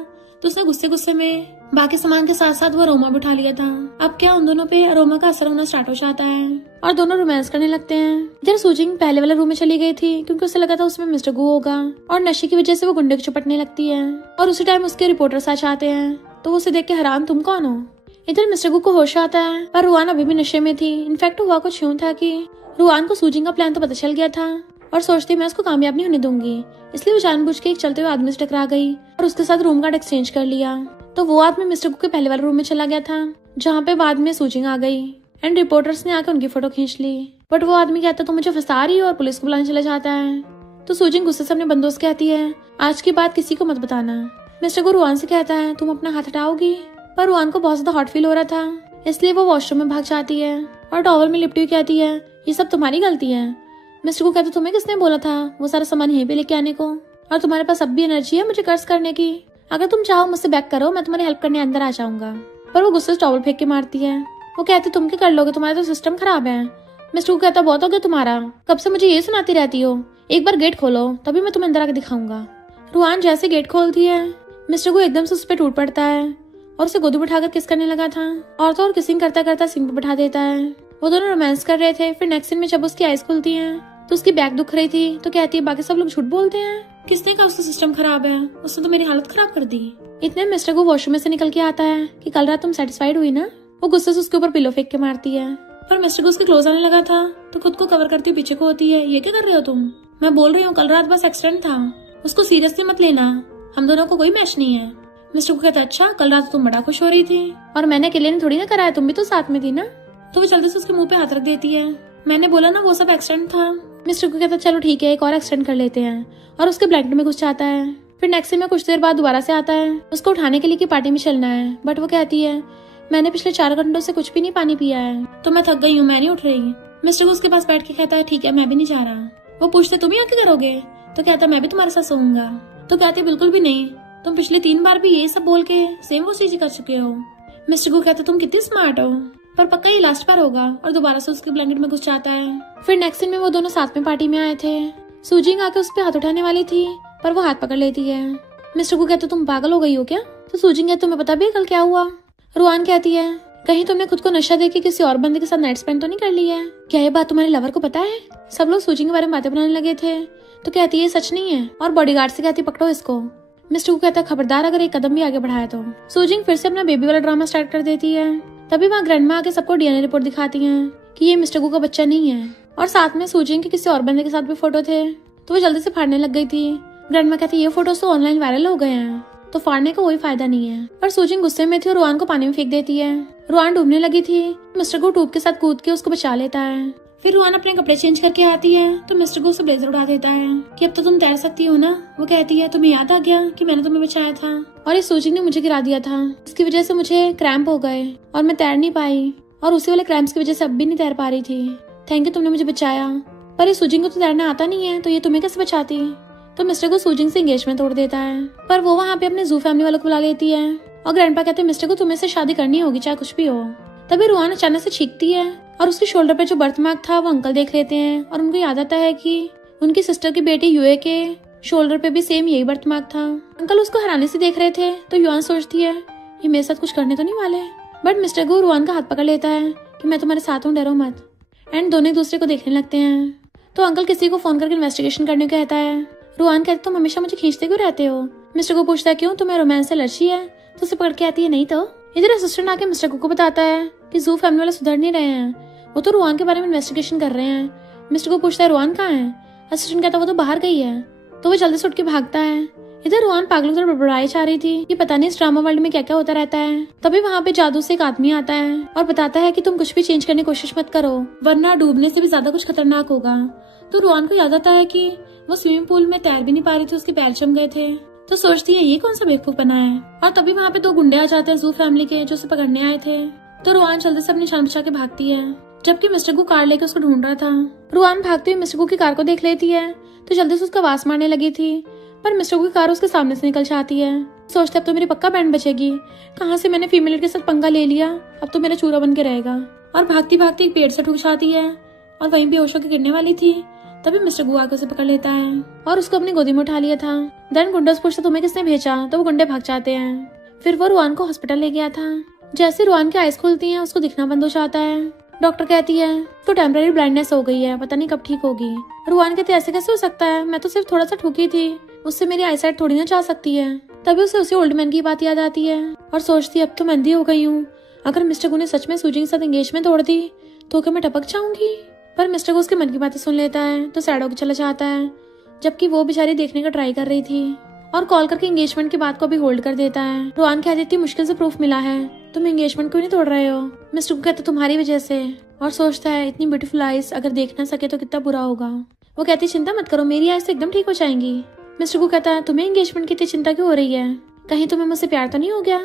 तो उसने गुस्से गुस्से में बाकी सामान के साथ साथ वो अरोमा भी उठा लिया था। अब क्या उन दोनों पे अरोमा का असर होना स्टार्ट हो जाता है और दोनों रोमांस करने लगते हैं। इधर सूजिंग पहले वाले रूम में चली गई थी क्योंकि उसे लगा था उसमें मिस्टर गु होगा और नशे की वजह से वो गुंडे को चपटने लगती है और उसी टाइम उसके रिपोर्टर्स आ जाते हैं तो वो उसे देख के हैरान तुम कौन हो। इधर मिस्टर गु को होश आता है पर रुआन अभी भी नशे में थी। इनफैक्ट हुआ कुछ यूँ था कि रुआन को सूजिंग का प्लान तो पता चल गया था और सोचती मैं उसको कामयाब नहीं होने दूंगी इसलिए वो जानबूझ के एक चलते हुए आदमी से टकरा गई और उसके साथ रूम कार्ड एक्सचेंज कर लिया। तो वो आदमी मिस्टर गु के पहले वाले रूम में चला गया था जहाँ पे बाद में सूजिंग आ गई एंड रिपोर्टर्स ने आकर उनकी फोटो खींच ली बट वो आदमी कहता तो मुझे फंसा रही है और पुलिस को बुलाने चला जाता है। तो सूजिंग गुस्से से अपने बंदों से कहती है आज की बात किसी को मत बताना। मिस्टर गु रुआन से कहता है तुम अपना हाथ हटाओगी पर रुआन को बहुत ज्यादा हॉट फील हो रहा था इसलिए वो वॉशरूम में भाग जाती है और टॉवल में लिपटी हुई कहती है ये सब तुम्हारी गलती है। मिस्टर गु कहता तुम्हें किसने बोला था वो सारा सामान यहीं पे लेके आने को और तुम्हारे पास अब भी एनर्जी है मुझे कर्ज करने की। अगर तुम चाहो मुझसे बैक करो मैं तुम्हारी हेल्प करने अंदर आ जाऊंगा। पर वो गुस्से से टॉवल फेंक के मारती है। वो कहती तुम क्या कर लोगे तुम्हारा तो सिस्टम खराब है। मिस्टर गु कहता बहुत हो गया तुम्हारा कब से मुझे ये सुनाती रहती हो एक बार गेट खोलो तभी मैं तुम्हें अंदर आके दिखाऊंगा। रुआन जैसे गेट खोलती है मिस्टर गु एकदम से उस पर टूट पड़ता है और उसे गोदी बिठाकर किस करने लगा था और तो और किसिंग करता करता सिंक पे बिठा देता है। वो दोनों रोमांस कर रहे थे। फिर नेक्स्ट सीन में जब उसकी आईज खुलती हैं तो उसकी बैक दुख रही थी तो कहती है बाकी सब लोग झूठ बोलते हैं किसने कहा उसका सिस्टम खराब है उसने तो मेरी हालत खराब कर दी। इतने मिस्टर को वॉशरूम में से निकल के आता है कि कल रात तुम सेटिस्फाइड हुई ना। वो गुस्से से उसके ऊपर पिलो फेंक के मारती है पर मिस्टर को उसके क्लोज आने लगा था तो खुद को कवर करती पीछे को होती है ये क्या कर रहे हो तुम। मैं बोल रही हूँ कल रात बस एक्सीडेंट था उसको सीरियसली मत लेना हम दोनों को कोई मैच नहीं है। मिस्टर को कहता अच्छा कल रात तुम बड़ा खुश हो रही थी और मैंने अकेले ने थोड़ी ना कराया तुम भी तो साथ में थी ना। तो वो जल्दी से उसके मुंह पे हाथ रख देती है मैंने बोला ना वो सब एक्सीडेंट था। मिस्टर को कहता चलो ठीक है एक और एक्सीडेंट कर लेते हैं और उसके ब्लैंकेट में घुस जाता है। फिर नेक्स्ट में कुछ देर बाद दोबारा से आता है उसको उठाने के लिए कि पार्टी में चलना है बट वो कहती है मैंने पिछले 4 घंटों से कुछ भी नहीं पानी पिया है तो मैं थक गई हूँ मैं नहीं उठ रही। मिस्टर को उसके पास बैठ के कहता है ठीक है मैं भी नहीं जा रहा। वो पूछते तुम ही आके करोगे तो कहता मैं भी तुम्हारे साथ सोऊंगा। तो कहते बिल्कुल भी नहीं तुम पिछले 3 बार भी ये सब बोल के सेम वो चीज कर चुके हो। मिस्टर को कहता तुम कितनी स्मार्ट हो पर पक्का ये लास्ट बार होगा और दोबारा से उसके ब्लैंकेट में घुस जाता है। फिर नेक्स्ट दिन में वो दोनों साथ में पार्टी में आए थे। सूजिंग आके उस पर हाथ उठाने वाली थी पर वो हाथ पकड़ लेती है। मिस्टर को कहते तुम पागल हो गई हो क्या। तो सूजिंग कहती तुम्हें पता भी है कल क्या हुआ। रुआन कहती है कहीं तुमने खुद को नशा देके किसी और बंदे के साथ नाइट स्पेंड तो नहीं कर लिया है। क्या ये बात तुम्हारे लवर को पता है। सब लोग सूजिंग के बारे में बातें बनाने लगे थे तो कहती है सच नहीं है और बॉडीगार्ड से कहती पकड़ो इसको। मिस्टर को कहता खबरदार अगर एक कदम भी आगे बढ़ाया तो। सूजिंग फिर से अपना बेबी वाला ड्रामा स्टार्ट कर देती है। तभी वहाँ ग्रैंडमा आके सबको डीएनए रिपोर्ट दिखाती हैं कि ये मिस्टर गु का बच्चा नहीं है और साथ में सूजिंग के किसी और बंदे के साथ भी फोटो थे तो वो जल्दी से फाड़ने लग गई थी। ग्रैंडमा कहती ये फोटोज तो ऑनलाइन वायरल हो गए हैं तो फाड़ने का कोई फायदा नहीं है। पर सूजिंग गुस्से में थी और रुआन को पानी में फेंक देती है। रुआन डूबने लगी थी मिस्टर गु ट्यूब के साथ कूद के उसको बचा लेता है। फिर रुआन अपने कपड़े चेंज करके आती है तो मिस्टर गु उसे ब्लेजर उड़ा देता है कि अब तो तुम तैर सकती हो ना। वो कहती है तुम्हें याद आ गया कि मैंने तुम्हें बचाया था और इस सूजिंग ने मुझे गिरा दिया था इसकी वजह से मुझे क्रैम्प हो गए और मैं तैर नहीं पाई और उसी वाले क्रैम्प्स की वजह से अब भी नहीं तैर पा रही थी। थैंक यू तुमने मुझे बचाया पर इस सूजिंग को तो तैरना आता नहीं है तो ये तुम्हें कैसे बचाती। तो मिस्टर को सूजिंग से एंगेजमेंट तोड़ देता है पर वो वहाँ पे अपने जू फैमिली वालों को बुला लेती है और ग्रैंडपा कहते हैं मिस्टर को तुम्हें से शादी करनी होगी चाहे कुछ भी हो। तभी रुआन अचानक से चीखती है और उसके शोल्डर पे जो बर्थ मार्क था वो अंकल देख लेते हैं और उनको याद आता है कि उनकी सिस्टर की बेटी यूए के शोल्डर पे भी सेम यही बर्थ मार्क था। अंकल उसको हैरानी से देख रहे थे तो युआन सोचती है ये मेरे साथ कुछ करने तो नहीं वाले, बट मिस्टर गो रुआन का हाथ पकड़ लेता है कि मैं तुम्हारे साथ हूँ, डरो मत। एंड दोनों एक दूसरे को देखने लगते हैं। तो अंकल किसी को फोन करके इन्वेस्टिगेशन करने को कहता है। रुआन कहते तुम हमेशा मुझे खींचते क्यों रहते हो। मिस्टर गो पूछता है क्यों, तुम्हें रोमांस से एलर्जी है। तो उसे पकड़ के आती है नहीं तो। इधर असिस्टेंट आके मिस्टर गो को बताता है कि जू फैमिली वाले सुधर नहीं रहे हैं, वो तो रुआन के बारे में इन्वेस्टिगेशन कर रहे हैं। मिस्टर गो पूछता है रुआन कहाँ है। असिस्टेंट कहता वो तो बाहर गई है। तो वो जल्दी से उठ के भागता है। इधर रुआन पागलों की तरह बड़बड़ाई चाह रही थी कि पता नहीं इस ड्रामा वर्ल्ड में क्या क्या होता रहता है। तभी वहाँ पे जादू से एक आदमी आता है और बताता है कि तुम कुछ भी चेंज करने की कोशिश मत करो वरना डूबने से भी ज्यादा कुछ खतरनाक होगा। तो रुआन को याद आता है कि वो स्विमिंग पूल में तैर भी नहीं पा रही थी, उसके पैर जम गए थे। तो सोचती है ये कौन सा बेवकूफ बना है। और तभी वहाँ पे 2 गुंडे आ जाते हैं जू फैमिली के जो उसे पकड़ने आए थे। तो रुआन जल्दी से अपनी जान बचा के भागती है जबकि मिस्टर गू कार लेके उसको ढूंढ रहा था। रुआन भागते हुए मिस्टर गू की कार को देख लेती है तो जल्दी से उसका आवाज मारने लगी थी, पर मिस्टर गू की कार उसके सामने से निकल जाती है। सोचते अब तो मेरी पक्का बैंड बचेगी, कहाँ से मैंने फीमेल के साथ पंगा ले लिया, अब तो मेरा चूरा बन के रहेगा। और भागती भागती एक पेड़ से ठुक जाती है और वहीं बेहोश होकर गिरने वाली थी। तभी मिस्टर गू आके उसे पकड़ लेता है और उसको अपनी गोदी में उठा लिया था। देन गुंडा से पूछता तुम्हें किसने भेजा, तो वो गुंडे भाग जाते हैं। फिर वो रुआन को हॉस्पिटल ले गया था। जैसे रुआन की आइज खुलती है उसको दिखना बंद हो जाता है। डॉक्टर कहती है तो टेम्पररी ब्लाइंडनेस हो गई है, पता नहीं कब ठीक होगी। रुआन कहते ऐसे कैसे हो सकता है, मैं तो सिर्फ थोड़ा सा ठुकी थी, उससे मेरी आईसाइट थोड़ी ना जा सकती है। तभी उसे उसी ओल्ड मैन की बात याद आती है और सोचती है अब तो मैं अंधी हो गई हूँ, अगर मिस्टर गू ने सच में सूजी के साथ एंगेजमेंट तोड़ दी तो क्या मैं टपक जाऊंगी। पर मिस्टर गू उसके मन की बातें सुन लेता है तो सैड होकर चला जाता है, जबकि वो बेचारी देखने का ट्राई कर रही थी और कॉल करके एंगेजमेंट की बात को भी होल्ड कर देता है। रुआन कह देती मुश्किल से प्रूफ मिला है, तुम एंगेजमेंट क्यों नहीं तोड़ रहे हो। मिस्टर गू कहता तुम्हारी वजह से, और सोचता है इतनी ब्यूटीफुल आइज अगर देख ना सके तो कितना बुरा होगा। वो कहती चिंता मत करो, मेरी आइज तो एकदम ठीक हो जाएंगी। मिस्टर गू कहता है तुम्हें एंगेजमेंट की इतनी चिंता क्यों हो रही है, कहीं तुम्हें मुझसे प्यार तो नहीं हो गया,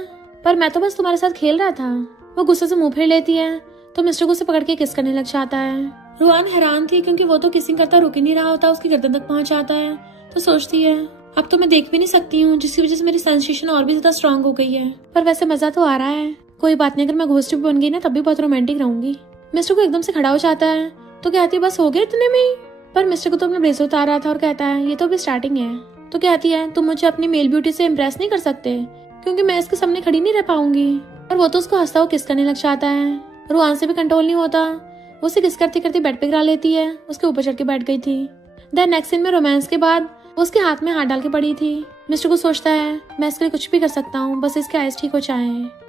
पर मैं तो बस तुम्हारे साथ खेल रहा था। वो गुस्से से मुंह फेर लेती है तो मिस्टर गू से पकड़ के किस करने लग जाता है। रुआन हैरान थी क्योंकि वो तो किसिंग करता रुक ही नहीं रहा होता, उसकी गर्दन तक पहुंच जाता है। तो सोचती है अब तो मैं देख भी नहीं सकती हूँ, जिसकी वजह से मेरी सेंसेशन और भी ज्यादा स्ट्रांग हो गई है। पर वैसे मजा तो आ रहा है, कोई बात नहीं, अगर मैं घोस्ट बन गई ना तब भी बहुत रोमांटिक रहूंगी। मिस्टर को एकदम से खड़ा हो जाता है तो कहती है बस हो गया इतने में ही। पर मिस्टर को तो अपना ब्रेसलेट उतार रहा था और कहता है ये तो अभी स्टार्टिंग है। तो कहती है तुम मुझे अपनी मेल ब्यूटी से इम्प्रेस नहीं कर सकते क्योंकि मैं इसके सामने खड़ी नहीं रह पाऊंगी। और वो तो उसको हंसता हुआ किस करने लग जाता है। रुआन से भी कंट्रोल नहीं होता, वो उसे किस करते करते बेड पे गिरा लेती है, उसके ऊपर चढ़ के बैठ गई थी। देन नेक्स्ट सीन में रोमांस के बाद वो उसके हाथ में हाथ डाल के पड़ी थी। मिस्टर को सोचता है मैं इसके लिए कुछ भी कर सकता हूँ, बस इसके आइज ठीक हो जाए।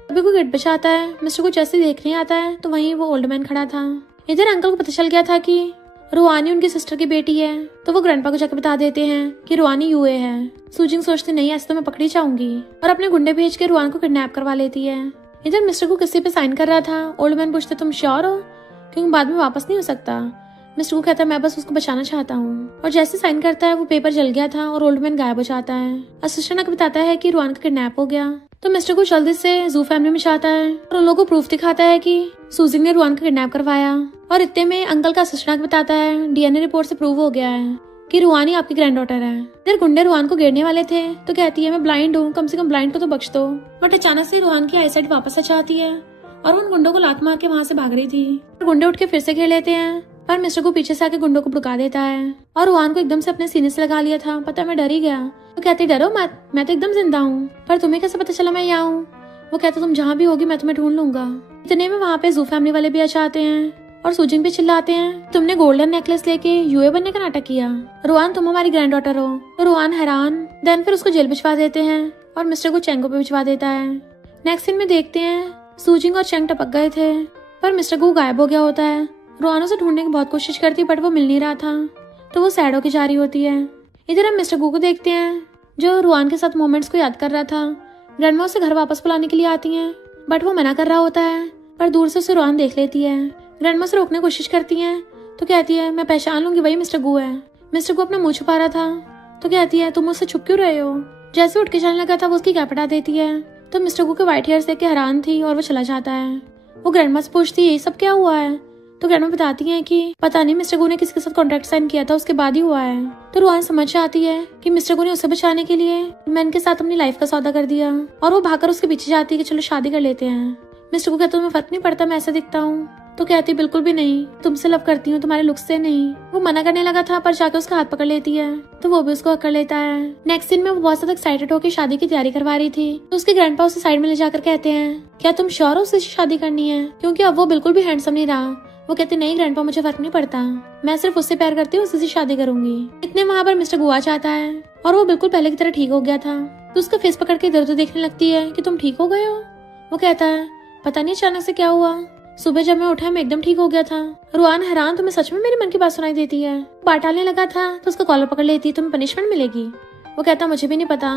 अभी कोई गेट पे आता है, मिस्टर को जैसे देखने आता है तो वहीं वो ओल्ड मैन खड़ा था। इधर अंकल को पता चल गया था कि रुआनी उनकी सिस्टर की बेटी है, तो वो ग्रैंडपा को जाकर बता देते हैं कि रुआनी यूए है। सूजिंग सोचती नहीं ऐसे तो मैं पकड़ी जाऊंगी और अपने गुंडे भेज के रुआन को किडनैप करवा लेती है। इधर मिस्टर को किसी पे साइन कर रहा था। ओल्ड मैन पूछते तुम श्योर हो, क्योंकि बाद में वापस नहीं हो सकता। मिस्टर को कहता है मैं बस उसको बचाना चाहता हूँ, और जैसे साइन करता है वो पेपर जल गया था और ओल्ड मैन गायब हो जाता है। असिस्टेंट आके बताता है कि रुआन का किडनैप हो गया। तो मिस्टर को जल्दी से जू फैमिली में जाता है और उन लोगों को प्रूफ दिखाता है कि सूजिंग ने रुआन का किडनैप करवाया। और इतने में अंकल का असिस्टेंट बताता है डीएनए रिपोर्ट से प्रूव हो गया है कि रुआनी आपकी ग्रैंड डॉटर है। इधर गुंडे रुआन को घेरने वाले थे तो कहती है मैं ब्लाइंड हूँ, कम से कम ब्लाइंड को तो बख्श दो। बट अचानक से रुआन की आईसाइट वापस आ जाती है और उन गुंडों को लात मार के वहाँ से भाग रही थी। गुंडे उठ के फिर से घेर लेते हैं, पर मिस्टर को पीछे से आके गुंडों को भड़का देता है और रुआन को एकदम से अपने सीने से लगा लिया था। पता मैं डर ही गया। वो कहते डरो मत, मैं तो एकदम जिंदा हूँ, पर तुम्हें कैसे पता चला मैं यहाँ हूँ। वो कहते तुम जहाँ भी होगी मैं तुम्हें ढूंढ लूंगा। इतने में वहाँ पे जू फैमिली वाले भी आ जाते हैं और सूजिंग पे चिल्लाते हैं तुमने गोल्डन नेकलेस लेके यूए बनने का नाटक किया, रुआन तुम हमारी ग्रैंड डॉटर हो। तो रुआन हैरान। देन फिर उसको जेल भिजवा देते हैं और मिस्टर को चेंगो पे भिजवा देता है। नेक्स्ट सीन में देखते हैं सूजिंग और चेंग टपक गए थे, पर मिस्टर को गायब हो गया होता है। रुआन उसे ढूंढने की बहुत कोशिश करती बट वो मिल नहीं रहा था, तो वो सैड होकर जा रही होती है। इधर हम मिस्टर गू को देखते हैं जो रुआन के साथ मोमेंट्स को याद कर रहा था। ग्रैंडमा उसे घर वापस बुलाने के लिए आती हैं, बट वो मना कर रहा होता है, पर दूर से उसे रुआन देख लेती है। ग्रैंडमा से रोकने की कोशिश करती है तो कहती है मैं पहचान लूंगी वही मिस्टर गू है। मिस्टर गू अपना मुंह छुपा रहा था तो कहती है तुम मुझसे छुप क्यों रहे हो। जैसे उठ के जाने लगा था वो उसकी कैप हटा देती है, तो मिस्टर गू के व्हाइट हेयर्स देख के हैरान थी और वो चला जाता है। वो ग्रैंडमा से पूछती है ये सब क्या हुआ है, तो ग्रैंडमा बताती है कि पता नहीं मिस्टर गू ने किसके साथ कॉन्ट्रैक्ट साइन किया था उसके बाद ही हुआ है। तो रुआन समझ जाती है कि मिस्टर गू ने उसे बचाने के लिए मैन के साथ अपनी लाइफ का सौदा कर दिया और वो भागकर उसके पीछे जाती है कि चलो शादी कर लेते हैं। मिस्टर को कहता तुम्हें फर्क नहीं पड़ता मैं ऐसा दिखता हूँ? तो कहती बिल्कुल भी नहीं, तुमसे लव करती हूँ, तुम्हारे लुक से नहीं। वो मना करने लगा था पर जाके उसका हाथ पकड़ लेती है तो वो भी उसको अकड़ लेता है। नेक्स्ट सीन में वो बहुत ज्यादा एक्साइटेड होकर शादी की तैयारी करवा रही थी तो उसके ग्रैंडपा उसे साइड में ले जाकर कहते हैं क्या तुम श्योर हो उससे शादी करनी है? क्योंकि अब वो बिल्कुल भी हैंडसम नहीं रहा। वो कहते नहीं ग्रैंडपा मुझे फर्क नहीं पड़ता, मैं सिर्फ उससे प्यार करती हूँ, उसी से शादी करूंगी। इतने वहाँ पर मिस्टर गुआ चाहता है और वो बिल्कुल पहले की तरह ठीक हो गया था तो उसका फेस पकड़ के इधर उधर देखने लगती है कि तुम ठीक हो गए हो। वो कहता है पता नहीं अचानक से क्या हुआ, सुबह जब मैं उठा मैं एकदम ठीक हो गया था। रुआन हैरान तुम्हें सच में मेरे मन की बात सुनाई देती है। बात डालने लगा था तो उसका कॉलर पकड़ लेती तुम्हें पनिशमेंट मिलेगी। वो कहता मुझे भी नहीं पता,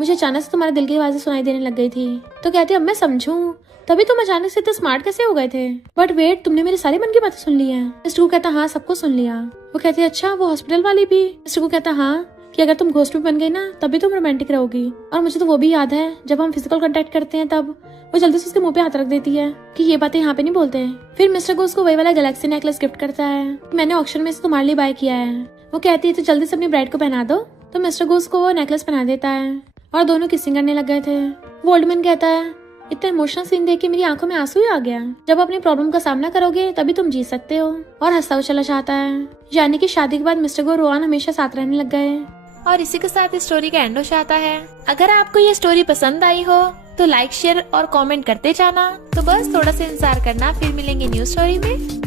मुझे अचानक से तुम्हारे दिल की आवाजें सुनाई देने लग गई थी। तो कहती अब मैं समझूं तभी तुम अचानक से इतने स्मार्ट कैसे हो गए थे? बट वेट तुमने मेरी सारी मन की बातें सुन ली है। मिस्टर को कहता हाँ सबको सुन लिया। वो कहती अच्छा वो हॉस्पिटल वाली भी? मिस्टर को कहता हाँ कि अगर तुम घोस्ट में बन गई ना तभी तुम रोमांटिक रहोगी। और मुझे तो वो भी याद है जब हम फिजिकल कांटेक्ट करते हैं तब। वो जल्दी से उसके मुंह पे हाथ रख देती है कि ये बातें यहाँ पे नहीं बोलते। फिर मिस्टर को उसको वही वाला गैलेक्सी नेकलेस गिफ्ट करता है, मैंने ऑक्शन में से तुम्हारे लिए बाय किया है। वो कहती है तो जल्दी से अपनी ब्राइड को पहना दो। तो मिस्टर को उसको वो नेकलेस पहना देता है और दोनों किसिंग करने लग गए थे। वो ओल्ड मैन कहता है इतना इमोशनल सीन देख के मेरी आंखों में आंसू ही आ गया। जब अपनी प्रॉब्लम का सामना करोगे तभी तुम जी सकते हो। और हंसता हुआ चला जाता है। यानी कि शादी के बाद मिस्टर को रोआन हमेशा साथ रहने लग गए। और इसी के साथ इस स्टोरी का एंड हो जाता है। अगर आपको ये स्टोरी पसंद आई हो तो लाइक शेयर और कमेंट करते जाना। तो बस थोड़ा सा इंतजार करना, फिर मिलेंगे न्यू स्टोरी में।